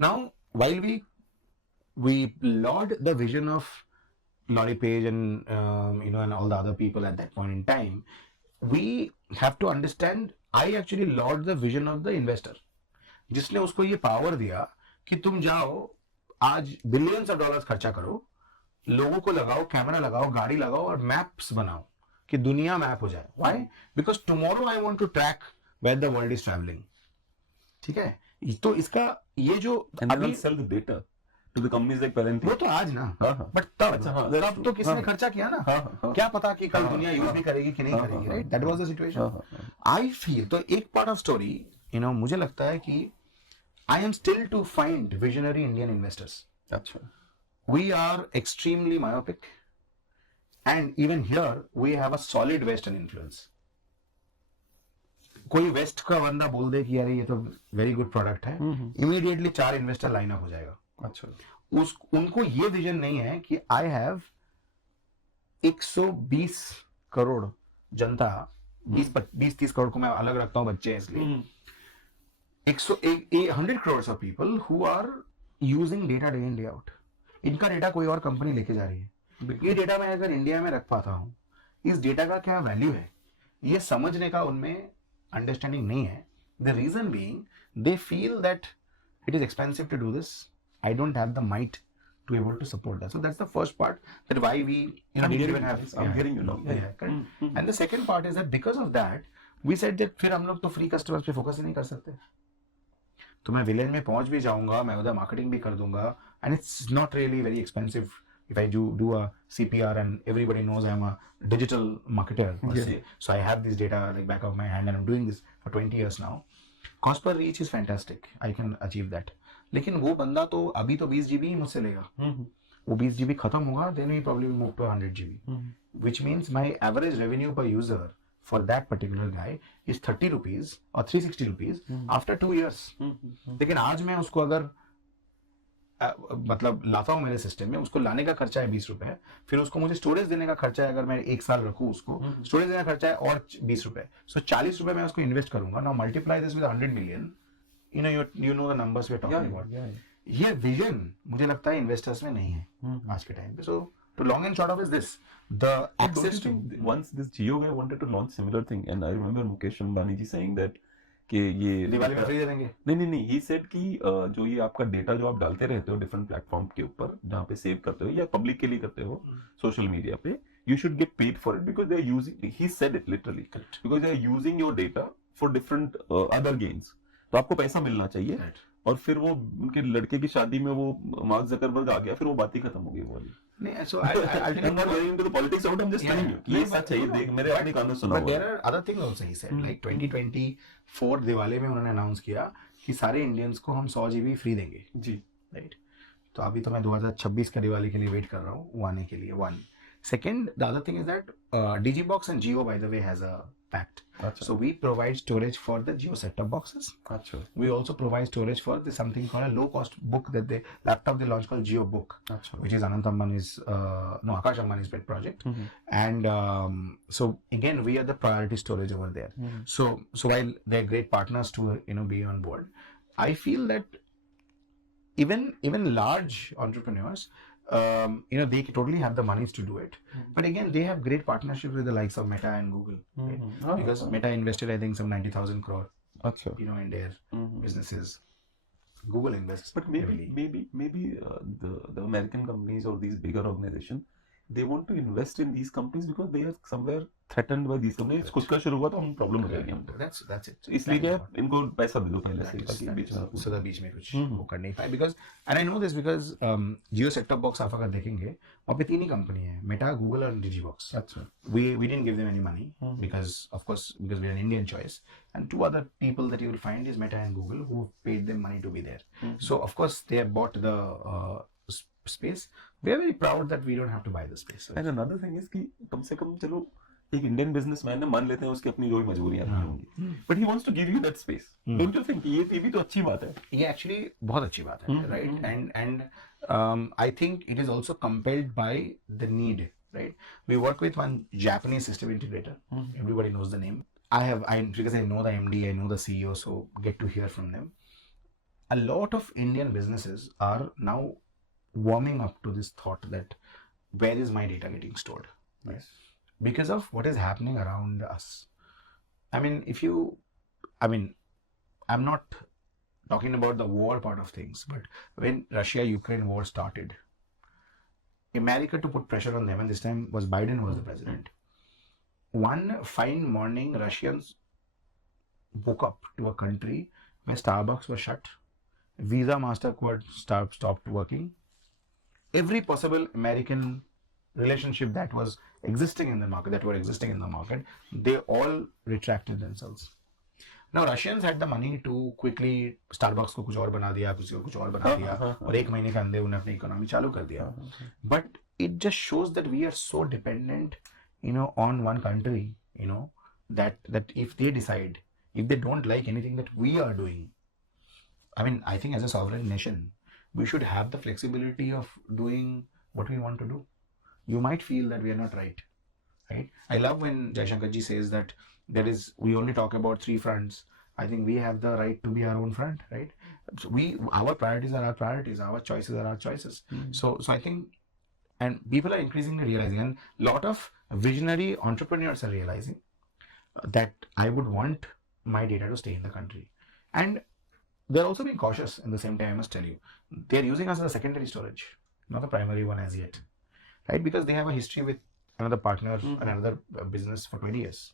Now while we laud the vision of Laurie Page and and all the other people at that point in time, we have to understand, I actually laud the vision of the investor, जिसने उसको ये power दिया कि तुम जाओ आज billions of dollars खर्चा करो, लोगों को लगाओ, कैमरा लगाओ, गाड़ी लगाओ और मैप्स बनाओ कि दुनिया मैप हो जाए। Why? Because tomorrow I want to track where the world is travelling. ठीक है, तो इसका ये जो अभी sell the data to the companies like parenting, वो तो आज ना, बट तब तो किसने खर्चा किया ना, क्या पता कि कल दुनिया यूज भी करेगी कि नहीं करेगी, right? That was the situation. I feel, तो एक पार्ट ऑफ स्टोरी मुझे लगता है कि I am still to find visionary Indian investors. अच्छा, we are extremely myopic and even here we have a solid western influence. कोई west का बंदा बोल दे कि यार ये तो वेरी गुड प्रोडक्ट है, इमीडिएटली 4 इन्वेस्टर लाइन अप हो जाएगा। अच्छा, उनको ये विजन नहीं है कि आई हैव 120 करोड़ जनता, 20-30 करोड़ को मैं अलग रखता हूं बच्चे इसलिए, 100 crores of people who are using data day in day out। इनका डेटा कोई और कंपनी लेके जा रही है, ये डेटा मैं अगर इंडिया में रख पाता हूं, इस डेटा का क्या वैल्यू है, ये समझने का उनमें अंडरस्टैंडिंग नहीं है। The reason being they feel that it is expensive to do this, I don't have the might to be able to support that. So that's the first part, that why we I'm didn't hearing even have. I'm hearing you now. Yeah, correct. And the second part is that because of that, we said that फिर हम लोग तो free customers पे focus ही नहीं कर सकते। तो मैं विलेन में पहुंच भी जाऊंगा, मैं उधर मार्केटिंग भी कर दूंगा, and it's not really very expensive if I do a CPR and everybody knows I'm a digital marketer. Yeah. So I have this data like back of my hand and I'm doing this for 20 years now. Cost per reach is fantastic. I can achieve that. लेकिन वो बंदा तो अभी तो 20 GB ही मुझसे लेगा, वो 20 GB खत्म होगा, then we probably will move to 100 GB, which means my average revenue per user for that particular guy is 30 rupees or 360 rupees after 2 years। लेकिन आज मैं उसको अगर मतलब लाता हूँ मेरे सिस्टम में, उसको लाने का खर्चा है 20 रुपए, फिर उसको मुझे स्टोरेज देने का खर्चा है, अगर मैं 1 साल रखूँ उसको, स्टोरेज देने का खर्चा है और 20 रुपए, सो 40 रुपए मैं उसको इन्वेस्ट करूंगा। Now multiply this with 100 million, you know the numbers we're talking about। ये विजन मुझे लगता है इन्वेस्टर्स में नहीं है आज के टाइम पे। सो to long and short of is this, the access to, once this Jio guy wanted to launch similar thing, and I remember Mukesh Ambani ji saying that कि ये दिवाली में फ्री दे देंगे। नहीं, he said कि जो ये आपका डेटा जो आप डालते रहते हो डिफरेंट प्लेटफॉर्म के ऊपर जहाँ पे सेव करते हो या पब्लिक के लिए करते हो सोशल मीडिया पे, you should get paid for it because they are using, he said it literally, because they are using your data for different other gains। तो आपको पैसा मिलना चाहिए। और फिर वो उनके लड़के की शादी में वो मार्क जकरबर्ग आ गया, फिर वो बात ही खत्म हो गई वो वाली। नहीं, so I'm not going into the politics out, I'm just telling you ये सच है, ये देख मेरे अपने कानों सुना हुआ। But there are other things also he said, like 2024 Diwali में उन्होंने अनाउंस किया कि सारे इंडियंस को हम 100 GB फ्री देंगे जी, राइट? तो अभी तो मैं 2026 का दिवाली के लिए वेट कर रहा हूँ, वो आने के लिए। One second, the other thing is that Digibox and Jio by the way has a pact। So we provide storage for the Jio set-top boxes। We also provide storage for the something called a low-cost book that they laptop they launched called Jio Book, which is Anant Ambani's Akash Ambani's pet project। And so again we are the priority storage over there। So while they're great partners to be on board, I feel that even large entrepreneurs, they totally have the monies to do it, but again they have great partnerships with the likes of Meta and Google, right? Because Meta invested I think some 90,000 crore in their businesses. Google invests, but maybe the American companies or these bigger organizations, they want to invest in these companies because they are somewhere threatened by these companies। कुछ का शुरू हुआ तो हम problem हो जाएगी हमको। That's it। इसलिए इनको पैसा दे दो पहले से ताकि बीच में कुछ वो कर नहीं पाए। because and I know this because Jio set top box आप अगर देखेंगे वहाँ पे 3 ही कंपनी है, Meta, Google और Digibox। अच्छा, we didn't give them any money because of course because we are an Indian choice, and 2 other people that you will find is Meta and Google who paid them money to be there। So of course they have bought the space। We are very proud that we don't have to buy the space। And another thing is कि कम से कम चलो एक Indian businessman है, मान लेते हैं उसकी अपनी जो भी मजबूरियां होंगी, but he wants to give you that space. Don't you think ये भी तो अच्छी बात है? ये एक्चुअली बहुत अच्छी बात है, right? And I think it is also compelled by the need, right? We work with one Japanese system integrator. Everybody knows the name. Because I know the MD, I know the CEO, so get to hear from them. A lot of Indian businesses are now warming up to this thought that where is my data getting stored? Yes. Because of what is happening around us. I mean, I'm not talking about the war part of things, but when Russia-Ukraine war started, America, to put pressure on them, and this time Biden was the president. One fine morning, Russians woke up to a country where Starbucks was shut, Visa, MasterCard stopped working. Every possible American relationship that was existing in the market, they all retracted themselves. Now Russians had the money to quickly Starbucks को कुछ और बना दिया, किसी को कुछ और बना दिया, और एक महीने के अंदर उन्हें अपनी इकोनॉमी चालू कर दिया. But it just shows that we are so dependent, on one country, that if they decide, if they don't like anything that we are doing, I mean, I think as a sovereign nation, we should have the flexibility of doing what we want to do. You might feel that we are not right? I love when Jaishankar ji says that we only talk about three fronts. I think we have the right to be our own front, right? So our priorities are our priorities, our choices are our choices. So I think, and people are increasingly realizing, and a lot of visionary entrepreneurs are realizing that I would want my data to stay in the country. And they're also being cautious in the same time, I must tell you. They're using us as a secondary storage, not the primary one as yet, right? Because they have a history with another partner, another business for 20 years.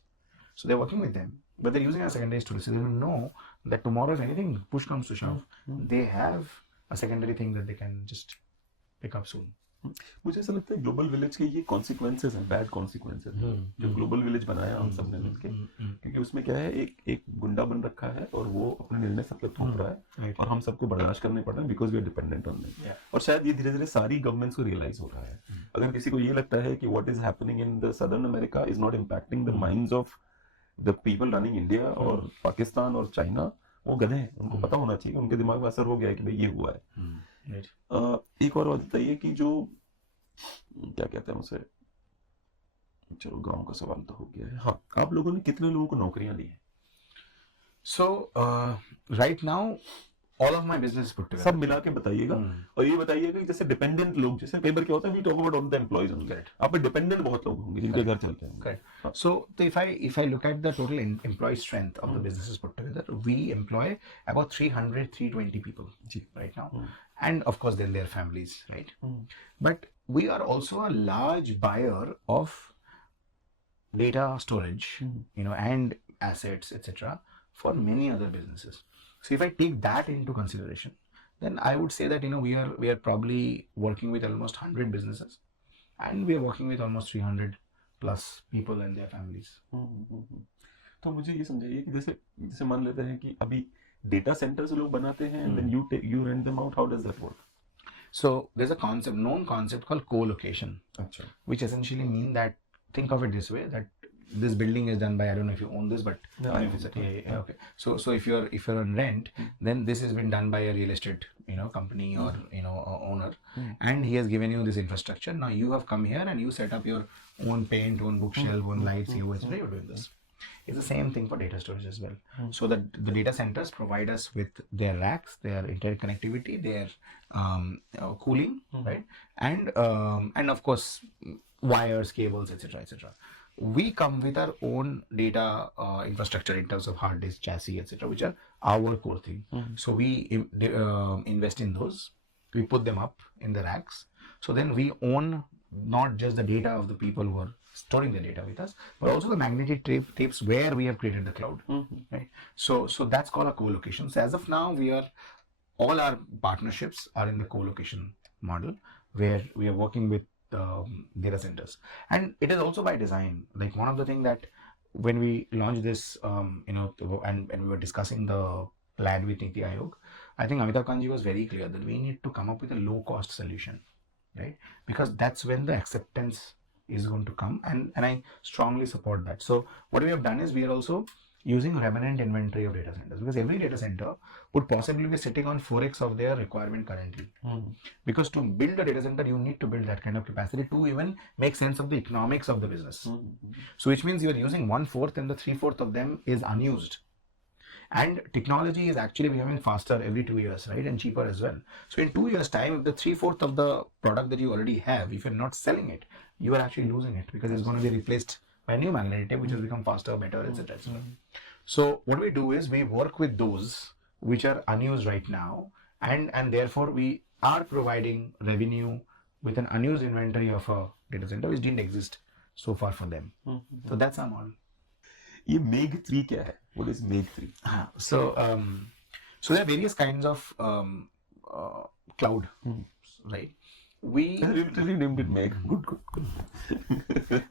So they're working with them, but they're using a secondary storage. So they don't know that tomorrow, if anything, push comes to shove, they have a secondary thing that they can just pick up soon. मुझे ऐसा लगता है global village के ये consequences हैं, bad consequences जो global village बनाया हम सबने मिलके, क्योंकि उसमें क्या है, एक गुंडा बन रखा है और वो अपने निर्णय सब पे थोप रहा है और हम सबको बर्दाश्त करने पड़ रहे हैं because we are dependent on them. और शायद ये धीरे धीरे सारी गवर्नमेंट्स को रियलाइज हो रहा है. अगर किसी को ये लगता है कि what is happening in the southern America is not impacting the minds of the people running India और पाकिस्तान और चाइना, वो गधे हैं. उनको पता होना चाहिए, उनके दिमाग में असर हो गया है कि भाई ये हुआ है. एक और बात बताइए कि जो क्या कहते हैं उसे, चलो गांव का सवाल तो हो गया है. हाँ, आप लोगों ने कितने लोगों को नौकरियां दी हैं? So right now all of my business put together, सब मिला के बताइएगा. और ये बताइएगा कि जैसे डिपेंडेंट लोग, जैसे कई बार क्या होता है, we talk about all the employees only, आप पे डिपेंडेंट बहुत लोग होंगे जिनके घर चलते हैं. Correct. So if I look at the total employee strength of the businesses put together, we employ about 320 people right now, and of course then their families, right? But we are also a large buyer of data storage, and assets, etc., for many other businesses. So if I take that into consideration, then I would say that we are probably working with almost 100 businesses, and we are working with almost 300 plus people and their families. तो मुझे ये समझाइए कि जैसे मान लेते हैं कि अभी डेटा सेंटर्स लोग बनाते हैं, then you rent them out. How does that work? So there's a known concept called co-location, which essentially mean that, think of it this way, that this building is done by, I don't know if you own this, but okay. So if you're on rent, then this has been done by a real estate company or owner, and he has given you this infrastructure. Now you have come here and you set up your own paint, own bookshelf, own lights, etc. You're doing this. It's the same thing for data storage as well. So that the data centers provide us with their racks, their interconnectivity, their cooling, right, and of course wires, cables, etc. We come with our own data infrastructure in terms of hard disk, chassis, etc., which are our core thing. So we invest in those. We put them up in the racks. So then we own not just the data of the people who are storing the data with us, but also the magnetic tapes where we have created the cloud. Right. So that's called a co-location. So as of now, all our partnerships are in the co-location model, where we are working with data centers, and it is also by design. Like one of the things that when we launched this, and we were discussing the plan with Niti Aayog, I think Amitabh Kant ji was very clear that we need to come up with a low cost solution, right? Because that's when the acceptance is going to come, and I strongly support that. So what we have done is we are also using remnant inventory of data centers, because every data center would possibly be sitting on 4x of their requirement currently. Because to build a data center, you need to build that kind of capacity to even make sense of the economics of the business. So which means you are using 1/4 and the 3/4 of them is unused. And technology is actually becoming faster every 2 years, right? And cheaper as well. So in 2 years time, if the 3/4 of the product that you already have, if you're not selling it, you are actually losing it, because it's going to be replaced by new magnetic, which has become faster, better, etc. etc. So what we do is we work with those which are unused right now, and therefore we are providing revenue with an unused inventory of a data center which didn't exist so far for them. So that's our model. ये मेघ 3 क्या है? What is मेघ 3? So there are various kinds of cloud, right? We literally named it Meg. Good.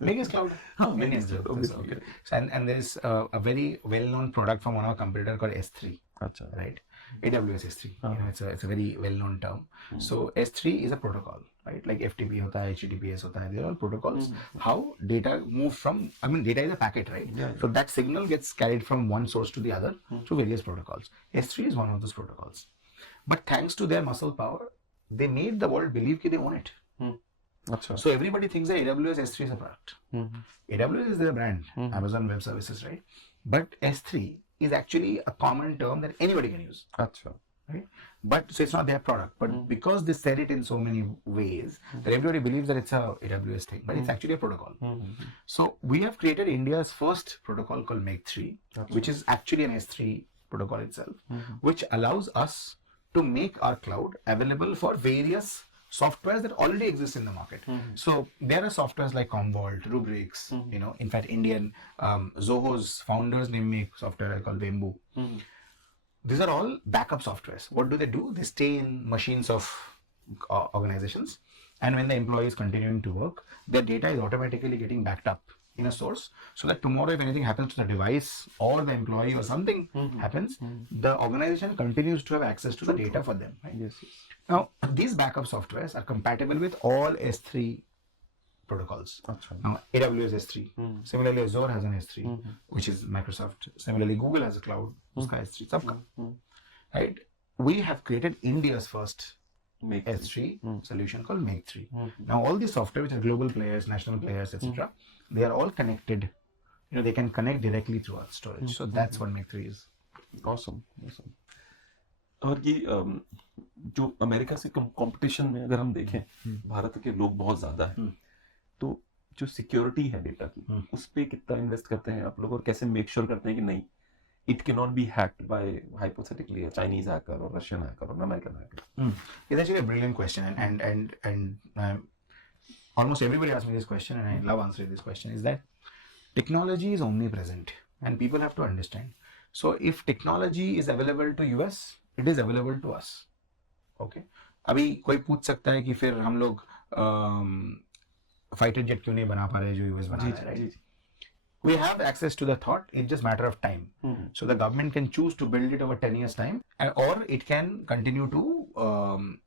Meg is cloud. Meg is cloud. Okay. So, and there is a very well-known product from one of our competitor called S3. Achha. Right? AWS S3. You know, it's a very well-known term. So S3 is a protocol, right? Like FTP hota hai, HTTPS hota hai. They're all protocols. How data moves from, I mean, data is a packet, right? Yeah. So that signal gets carried from one source to the other through various protocols. S3 is one of those protocols. But thanks to their muscle power, they made the world believe that they own it. Achha. So everybody thinks that AWS S3 is a product. AWS is their brand, Amazon Web Services, right? But S3 is actually a common term that anybody can use. Achha. Right? But so it's not their product. But because they said it in so many ways, that everybody believes that it's a AWS thing, but it's actually a protocol. So we have created India's first protocol called Meg 3, which is actually an S3 protocol itself, which allows us to make our cloud available for various softwares that already exist in the market. So there are softwares like Commvault, Rubrix, you know, in fact, Indian Zoho's founders name make software called Vembu. These are all backup softwares. What do? They stay in machines of organizations, and when the employee is continuing to work, their data is automatically getting backed up in a source, so that tomorrow if anything happens to the device or the employee or something happens, the organization continues to have access to the data for them. Right? Yes. Now, these backup softwares are compatible with all S3 protocols. Achha. Now, AWS S3. Similarly, Azure has an S3, which is Microsoft. Similarly, Google has a cloud. Uska S3. Sabka. Right? We have created India's first Meg S3 solution called Meg 3. Now, all these software, which are global players, national players, etc., they are all connected. You know, they can connect directly through our storage. So that's what Meg 3 is. Awesome. और ये जो America से competition में अगर हम देखें, भारत के लोग बहुत ज्यादा हैं, तो जो सिक्योरिटी है डेटा की, उस पे कितना इन्वेस्ट करते हैं आप लोग, और कैसे मेक श्योर करते हैं कि नहीं, it cannot be hacked by hypothetically a Chinese hacker or Russian hacker or an American hacker? It's actually a brilliant question, and almost everybody asks me this question, and I love answering this question. Is that technology is omnipresent, and people have to understand. So if technology is available to US, it is available to us. Okay. अभी कोई पूछ सकता है कि फिर हम लोग fighter jet क्यों नहीं बना पा रहे जो यूएस बना रहा है, right? We have access to the thought. It's just matter of time. So the government can choose to build it over 10 years time, or it can continue to,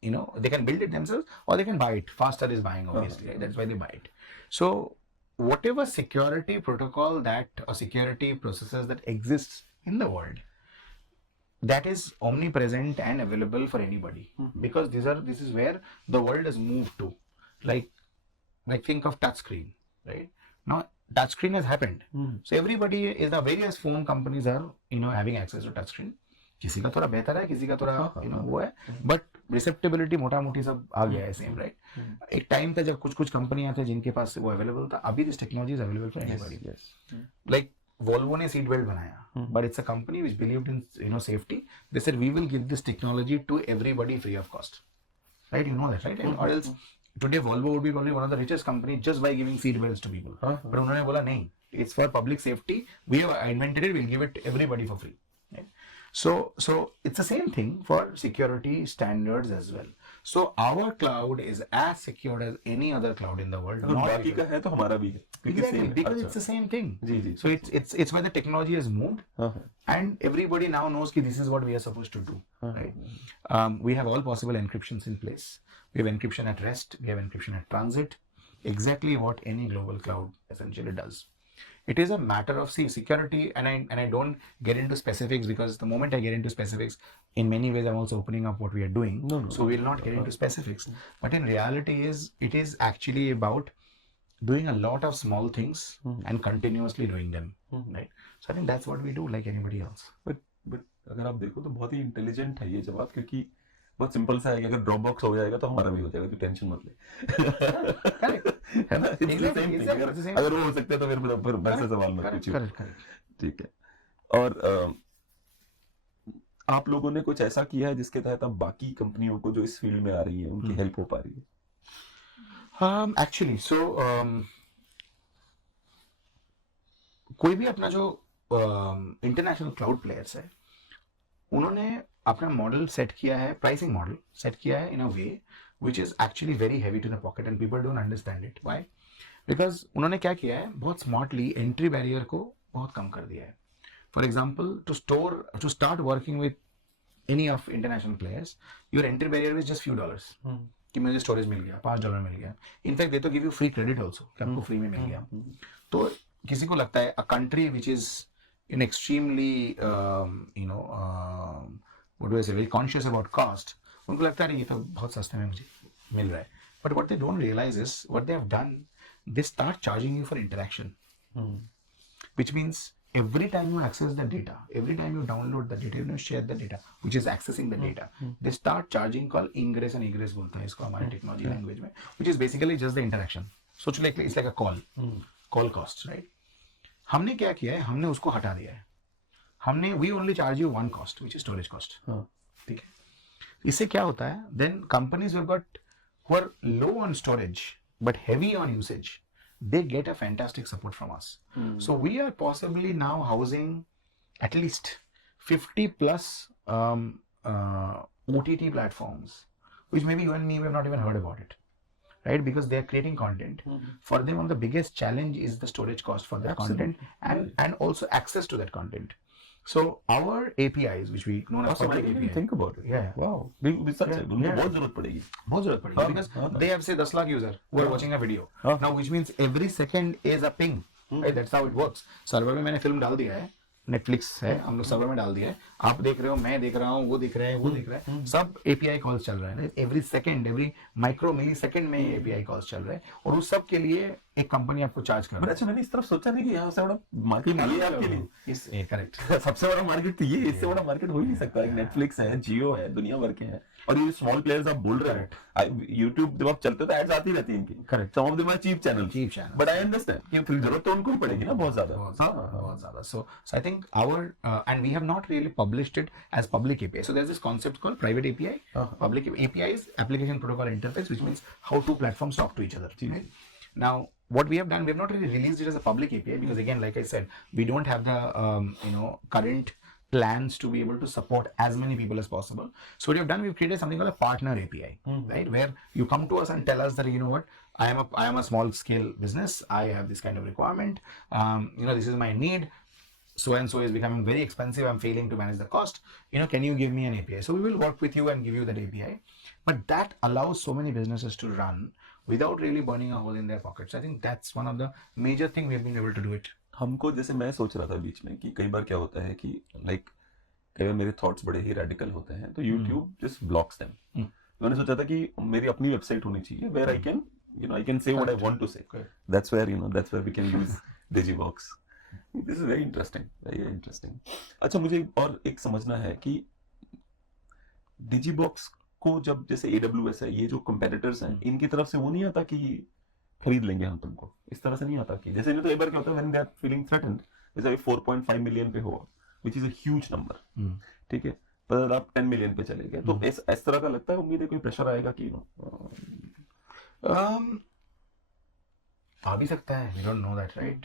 you know, they can build it themselves, or they can buy it. Faster is buying, obviously. Right? That's why they buy it. So whatever security protocol that, or security processes that exists in the world, that is omnipresent and available for anybody, because this is where the world has moved to. Like think of touchscreen, right? Now touchscreen has happened. So everybody is, the various phone companies are, you know, having access to touchscreen. किसी का थोड़ा बेहतर है, किसी का थोड़ा you know वो है, but receptibility मोटा मोटी सब आ गया है same, right? एक टाइम था जब कुछ कंपनियां थे जिनके पास वो अवेलेबल था. अभी this technology is available for anybody. Like Volvo ने सीट बेल्ट बनाया, but it's a company which believed in, you know, safety. They said we will give this technology to everybody free of cost, right? You know that, right? And or else today Volvo would be probably one of the richest companies just by giving seat belts to people. But उन्होंने बोला नहीं, it's for public safety. We have invented it. We'll give it to everybody for free. Right? So it's the same thing for security standards as well. So our cloud is as secure as any other cloud in the world. बाकी का है तो हमारा भी है. Exactly, because it's the same thing. So it's where the technology has moved, and everybody now knows that this is what we are supposed to do. Right? We have all possible encryptions in place. We have encryption at rest. We have encryption at transit. Exactly what any global cloud essentially does. It is a matter of security, and I don't get into specifics, because the moment I get into specifics, in many ways I'm also opening up what we are doing. No. So we'll not get into specifics. But in reality, it is actually about doing a lot of small things and continuously doing them, right? So I think that's what we do, like anybody else. But अगर आप देखो तो बहुत ही intelligent है ये जवाब, क्योंकि बहुत सिंपल सा है कि अगर ड्रॉप बॉक्स हो जाएगा तो हमारा भी हो जाएगा, तो टेंशन मत ले। है ना? It's the same thing. अगर वो हो सकता है तो फिर वैसे सवाल मत पूछिए। करेक्ट। ठीक है। और आप लोगों ने कुछ ऐसा किया है जिसके तहत अब बाकी कंपनियों को जो इस फील्ड में आ रही है उनकी हेल्प हो पा रही है? एक्चुअली कोई भी अपना जो इंटरनेशनल क्लाउड प्लेयर्स है, उन्होंने अपना मॉडल सेट किया है, प्राइसिंग मॉडल सेट किया है in a way which is actually very heavy to the pocket, and people don't understand it. Why? Because उन्होंने क्या किया है, बहुत स्मार्टली एंट्री बैरियर को बहुत कम कर दिया है। For example, to start working with any of international players, your entry barrier is just few dollars, कि मुझे स्टोरेज मिल गया, $5 मिल गया। इनफैक्ट दे तो give you free credit also, कि आपको फ्री में मिल गया। तो किसी को लगता है a country which is in extremely what do I say, very conscious about cost, उनको लगता है ये तो बहुत सस्ते में मुझे मिल रहा है। But what they don't realize is what they have done, they start charging you for interaction, which means every time you access the data, every time you download the data, you share the data, which is accessing the data, they start charging, called ingress and egress बोलते हैं इसको हमारे technology language में, which is basically just the interaction. So it's like a call cost, right? हमने क्या किया है, हमने उसको हटा दिया है। हमने we only charge you one cost, which is storage cost. ठीक है, इससे क्या होता है, then companies who are low on storage but heavy on usage, they get a fantastic support from us. So we are possibly now housing at least 50 plus OTT platforms, which maybe you and me have not even heard about it, right? Because they are creating content. For them, one of the biggest challenge is the storage cost for their content, and also access to that content. So our APIs, which we know as public API, think about it. Yeah. Wow. बहुत जरूरत पड़ेगी। Because they have say 10 lakh user who are watching a video. Now, which means every second is a ping. Right? That's how it works. Server में मैंने film डाल दिया है, Netflix है, हम लोग सर्वर में डाल दिया है, आप देख रहे हो, मैं देख रहा हूँ, वो देख रहा है, वो देख रहा है, सब API कॉल्स चल रहा है। एवरी सेकंड, एवरी माइक्रो मिली सेकंड में API कॉल्स चल रहे हैं, और उस सब के लिए एक कंपनी आपको चार्ज कर रही है। अच्छा, मैंने इस तरफ सोचा नहीं कि यहाँ से बड़ा मार्केट ये आपके लिए। करेक्ट। सबसे बड़ा मार्केट तो ये, इससे बड़ा मार्केट हो ही नहीं सकता। नेटफ्लिक्स है, जियो है, दुनिया भर के हैं, और ये स्मॉल प्लेयर्स आप बोल रहे हैं, यूट्यूब जब आप चलते हो तो एड्स आती रहती है इनकी। Correct. Some of them are cheap channel, but I understand कि फिर जरूरत तो उनको ही पड़ेगी ना, बहुत ज्यादा। So I think our and we have not really published it as public API. So there's this concept called private API. Public API is application protocol interface, which means how two platforms talk to each other. Right? Now, what we have done, we have not really released it as a public API, because again, like I said, we don't have the current plans to be able to support as many people as possible. So what we have done, we've created something called a partner API, right? Where you come to us and tell us that, you know what, I am a small scale business. I have this kind of requirement. This is my need. So and so is becoming very expensive. I'm failing to manage the cost. Can you give me an API? So we will work with you and give you that API. But that allows so many businesses to run without really burning a hole in their pockets. I think that's one of the major thing we've been able to do it. हमको, जैसे मैं सोच रहा था बीच में कि कई बार क्या होता है कि कई बार मेरे थॉट्स बड़े ही रेडिकल होते हैं, तो YouTube जस्ट ब्लॉक्स देम। मैंने सोचा था कि मेरी अपनी वेबसाइट होनी चाहिए where I can say what I want to say. That's where we can use Digibox. This is very interesting. अच्छा, मुझे और एक समझना है कि Digibox को जब जैसे AWS है, ये जो कंपेटिटर्स हैं, इनकी तरफ से वो नहीं आता कि खरीद लेंगे हम तुमको, इस तरह से नहीं आता कि जैसे तो एक बार क्या होता है when they are feeling threatened, जैसे 4.5 मिलियन पे हो, which is a huge number, ठीक है, पर आप 10 मिलियन पे चले गए, तो इस तरह का लगता है, उम्मीद है कोई प्रेशर आएगा कि आ भी सकता है, we don't know that, right?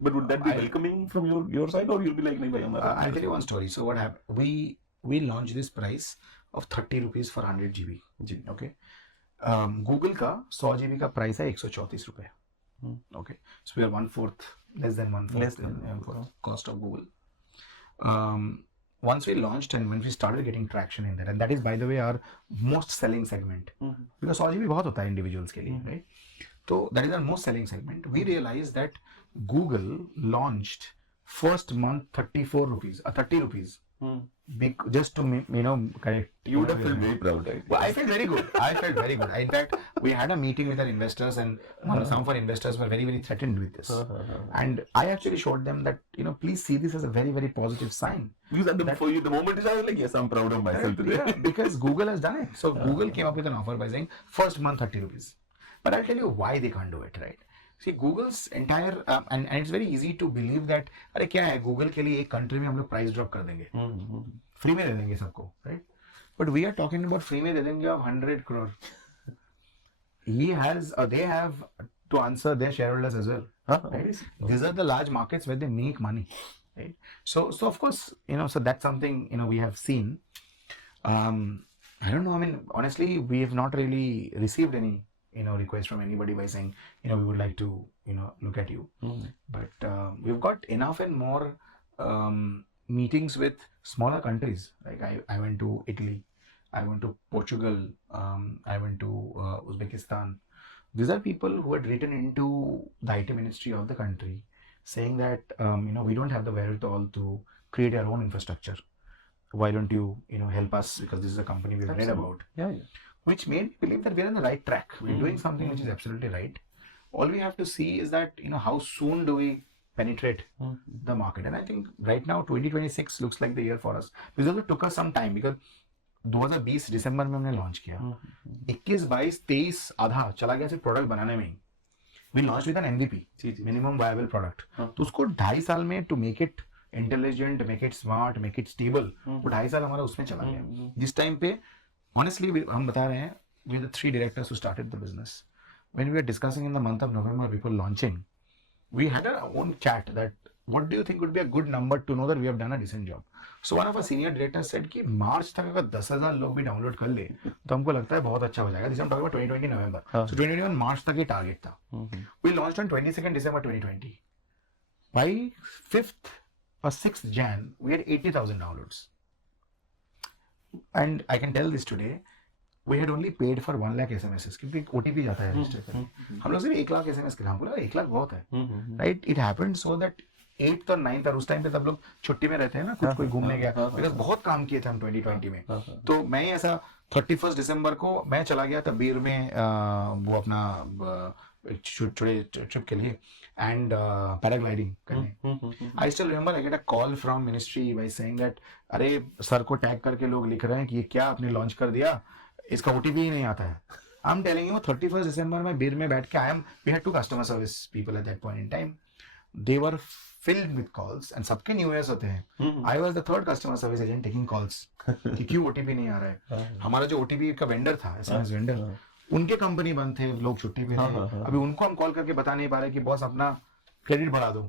But would that be welcoming from your side, or you'll be like, नहीं भाई हमारा? I'll tell you one story. So what happened? We launched this price of 30 rupees for 100 GB. Okay. Google का 100 GB का price है 134 रुपए. Okay. So we are less than one fourth cost of Google. Once we launched and when we started getting traction in that, and that is by the way our most selling segment, because 100 GB बहुत होता है individuals के लिए, right? So that is our most selling segment. We realized that Google launched first month 34 rupees, 30 rupees. Just to correct. You would have felt very proud, right? Well, I felt very good. I felt very good. In fact, we had a meeting with our investors, and some of our investors were very, very threatened with this. And I actually showed them that, please see this as a very, very positive sign. Because for you, the moment is I was like, yes, I'm proud of myself today. Yeah, because Google has done it. So Google came up with an offer by saying first month 30 rupees. But I'll tell you why they can't do it, right? See, Google's entire and it's very easy to believe that अरे क्या है Google के लिए एक country में हम लोग price drop कर देंगे, free में दे देंगे सबको, right? But we are talking about free में दे देंगे of 100 crore. They have to answer their shareholders as well. Right? These are the large markets where they make money, right? So of course, so that's something we have seen. I don't know. I mean, honestly, we have not really received any request from anybody by saying we would like to look at you. But we've got enough and more meetings with smaller countries. Like I went to Italy, I went to Portugal, I went to Uzbekistan. These are people who had written into the IT ministry of the country saying that we don't have the wherewithal to create our own infrastructure. Why don't you help us, because this is a company we've read about. Yeah. Which made me believe that we're on the right track. We're doing something which is absolutely right. All we have to see is that how soon do we penetrate the market. And I think right now 2026 looks like the year for us. Because it took us some time, because 2020 दिसंबर में हमने launch किया, 21, 22, 23 आधा चला गया सिर्फ product बनाने में ही. We launched with an MVP, minimum viable product. तो उसको 2.5 साल में to make it intelligent, make it smart, make it stable, वो 2.5 साल हमारा उसमें चला गया. जिस टाइम पे honestly हम बता रहे हैं, we are the 3 directors who started the business. When we were discussing in the month of November before launching, we had our own chat that what do you think would be a good number to know that we have done a decent job. So one of our senior directors said कि मार्च तक अगर 10,000 लोग भी download कर ले तो हमको लगता है बहुत अच्छा हो जाएगा. This I'm talking about 2020 November. So 2021 मार्च तक ये टारगेट था. We launched on 22nd December 2020. By 5th or 6th Jan, we had 80,000 downloads. And I can tell this today, we had only paid for 1 lakh SMSs क्योंकि OTP जाता है register पर. हम लोग सिर्फ 1 लाख SMS के, हम बोला 1 लाख बहुत है, right? It happened so that 8th और 9th, और उस टाइम पे तब लोग छुट्टी में रहते हैं ना, कुछ कोई घूमने गया, बिकॉज बहुत काम किए थे हम 2020 में. तो मैं ऐसा 31 दिसंबर को मैं चला गया तबीर में वो अपना छोटे ट्रिप के लिए एंड पैराग्लाइडिंग करने. I still remember I get a call from ministry by saying that अरे सर को टैग करके लोग लिख रहे हैं कि ये क्या आपने लॉन्च कर दिया, इसका OTP ही नहीं आता है. I am telling you 31 December में बीर में बैठ के we had 2 customer service people at that point in time. They were filled with calls and सबके न्यू ईयर्स होते हैं. I was the third customer service agent taking calls कि क्यों OTP नहीं आ रहा है. हमारा जो OTP का वेंडर था, SMS वेंडर, उनके कंपनी बंद थे, लोग छुट्टी पे थे. अभी उनको हम कॉल करके बता नहीं पा रहे कि बॉस अपना क्रेडिट बढ़ा दो.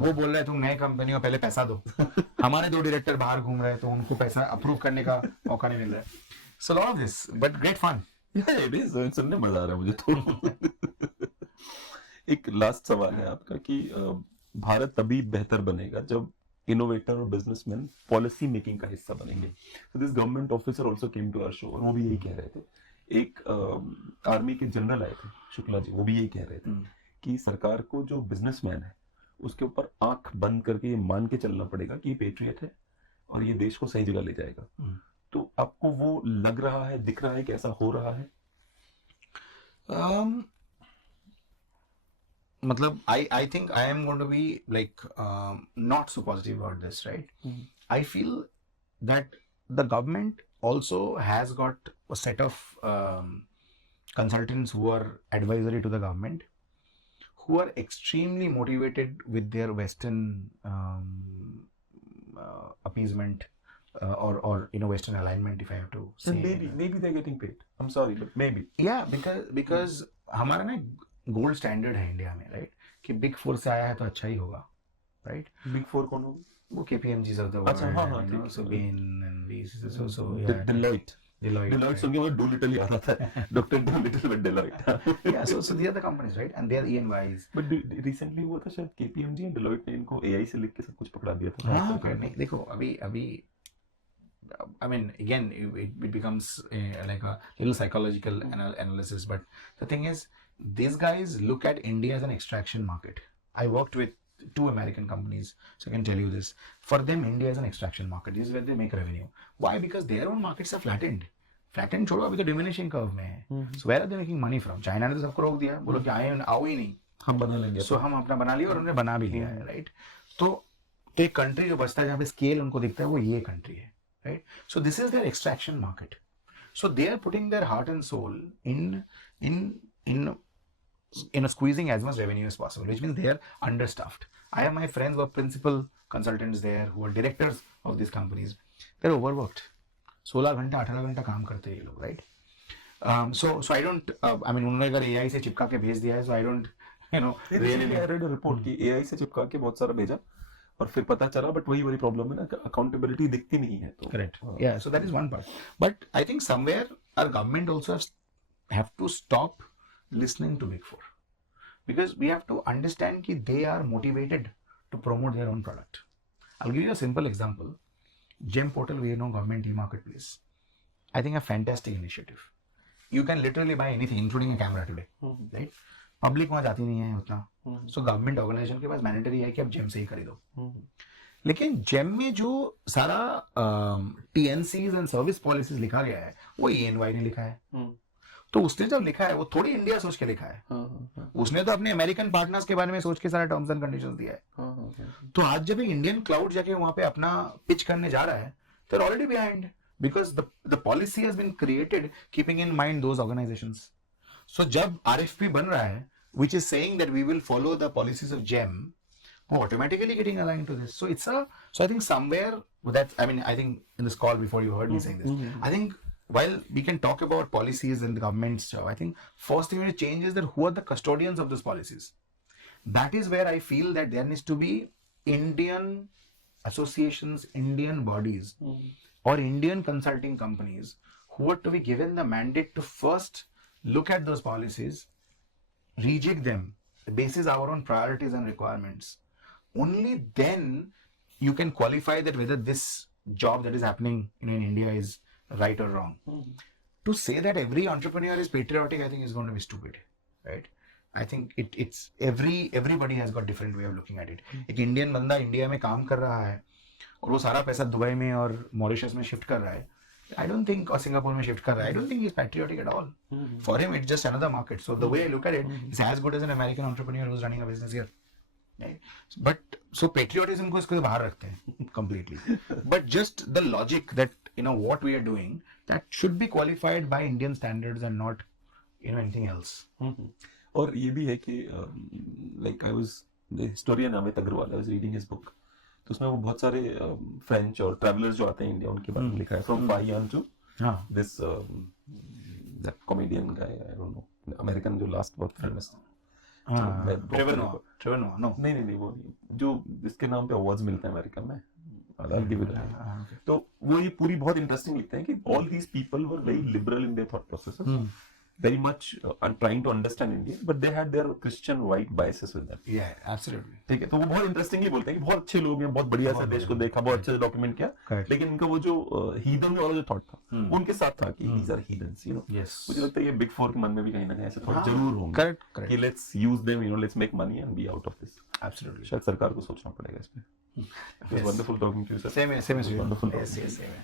वो बोल रहे तुम नए कंपनी हो, पहले पैसा दो. हमारे 2 डायरेक्टर बाहर घूम रहे हैं तो उनको पैसा अप्रूव करने का मौका नहीं मिल रहा है. So lot of this, but great fun. Yeah, it is. सुनने मजा आ रहा है मुझे तो. एक लास्ट सवाल है आपका कि भारत तभी बेहतर बनेगा जब इनोवेटर और बिजनेसमैन पॉलिसी मेकिंग का हिस्सा बनेंगे. तो this government officer also came to our show और वो भी यही कह रहे थे. एक आर्मी के जनरल आए थे शुक्ला जी, वो भी यही कह रहे थे कि सरकार को जो बिजनेसमैन है उसके ऊपर आंख बंद करके ये मान के चलना पड़ेगा कि ये पेट्रियट है और ये देश को सही जगह ले जाएगा. तो आपको वो लग रहा है, दिख रहा है कि ऐसा हो रहा है? मतलब I think I am going to be like not so positive about this, right? I feel that the government also has got a set of consultants who are advisory to the government, who are extremely motivated with their Western appeasement or Western alignment, if I have to say. Maybe they're getting paid. I'm sorry, but maybe. Yeah, because हमारा ना gold standard है India में, right, कि big 4 से आया है तो अच्छा ही होगा, राइट. बिग 4 कौन होगा? वो KPMGs ऑफ द वर्ल्ड. अच्छा, हाँ, सो Bain and these, so Deloitte सुन के मुझे Doolittle याद आता है. Dr. Doolittle with Deloitte. Yeah, so these are the companies, right, and they are EYs. But recently हुआ था शायद KPMG और Deloitte ने इनको AI से लिख के सब कुछ पकड़ा दिया था. हाँ, नहीं देखो अभी I mean, again, it becomes like a little psychological analysis. But the thing is, these guys look at India as an extraction market. I worked with 2 American companies, so I can tell you this. For them, India is an extraction market. This is where they make revenue. Why? Because their own markets are flattened. Flattened छोड़ो, अभी तो diminishing curve में है. So where are they making money from? China ने तो सबको रोक दिया, बोलो कि आओ ही नहीं. हम बना लेंगे. So हम अपना बना लिया और उन्होंने बना भी लिया है, right? तो एक country जो बचता है जहाँ पे scale उनको दिखता है वो ये country है, right? So this is their extraction market. So they are putting their heart and soul in squeezing as much revenue as possible, which means they are understaffed. I have my friends who are principal consultants there, who are directors of these companies. They're overworked. 16 घंटा 18 घंटा काम करते हैं ये लोग, right? So I don't. I mean, उन्होंने अगर AI से चिपका के भेज दिया है, so I don't, really I read a report कि AI से चिपका के बहुत सारा भेजा और फिर पता चला, बट वही बड़ी प्रॉब्लम है ना, अकाउंटेबिलिटी दिखती नहीं है. तो correct. Yeah. So that is one part. But I think somewhere our government also have to stop listening to Big Four, because we have to understand that they are motivated to promote their own product. I'll give you a simple example. Gem Portal, we know government e-marketplace. I think a fantastic initiative. You can literally buy anything, including a camera today, right? Public वहाँ जाती नहीं है उतना. So government organization के पास mandatory है कि आप Gem से ही खरीदो. लेकिन Gem में जो सारा TNCs and service policies लिखा गया है, वो ENY ने लिखा है. तो उसने जब लिखा है वो थोड़ी इंडिया सोच के लिखा है. उसने तो अपने अमेरिकन पार्टनर्स के बारे में सोच के सारा टर्म्स एंड कंडीशंस दिया है. तो आज जब एक इंडियन क्लाउड जाके वहां पे अपना पिच करने जा रहा है, तो already behind, because the policy has been created keeping in mind those organisations. So जब RFP बन रहा है which is saying that we will follow the policies of GEM, automatically getting aligned to this. So I think somewhere that, I mean, I think in this call before you heard me saying this, I think while we can talk about policies and the government's job, I think first thing we need to change is that who are the custodians of those policies. That is where I feel that there needs to be Indian associations, Indian bodies, or Indian consulting companies who are to be given the mandate to first look at those policies, rejig them basis our own priorities and requirements. Only then you can qualify that whether this job that is happening in India is right or wrong. To say that every entrepreneur is patriotic, I think is going to be stupid, right? I think it's everybody has got different way of looking at it. एक Indian बंदा India में काम कर रहा है और वो सारा पैसा दुबई में और मॉरिशस में शिफ्ट कर रहा है, I don't think, or Singapore में शिफ्ट कर रहा है, I don't think he's patriotic at all. For him, it's just another market. So the way I look at it, it's as good as an American entrepreneur who's running a business here. Right? But so patriotism को इसको बाहर रखते हैं completely. But just the logic that what we are doing, that should be qualified by Indian standards and not anything else. और ये भी है कि like I was the historian Amit Agarwal, I was reading his book. तो उसमें वो बहुत सारे फ्रेंच और ट्रैवलर्स जो आते हैं इंडिया, उनके बारे में लिखा है, from Faxian to this that comedian guy, I don't know, American जो लास्ट बहुत फेमस था, ट्रेवर नोआ नो, नहीं वो जो जिसके नाम पे अवार्ड्स मिलते हैं अमेरिका में, I'll give it a तो वो ये पूरी बहुत इंटरेस्टिंग लिखते हैं कि all these people were very liberal in their thought processes, very much trying to understand India, but they had their Christian white biases with them. Yeah, absolutely. ठीक है, तो वो बहुत इंटरेस्टिंगली बोलते हैं कि बहुत अच्छे लोग हैं, बहुत बढ़िया से देश को देखा, बहुत अच्छे से डॉक्यूमेंट किया, लेकिन इनका वो जो हीदन वाला जो थॉट था, उनके साथ था कि these are heathens, Yes. मुझे लगता है ये बिग फोर के मन में भी कहीं ना कहीं ऐसे थॉट जरूर होंगे. Correct. कि let's use them, let's make money and be out of this. Absolutely. शायद सरकार को सोचना पड़ेगा इस पे. It was wonderful talking to you, sir. Same. Wonderful. Yes, same.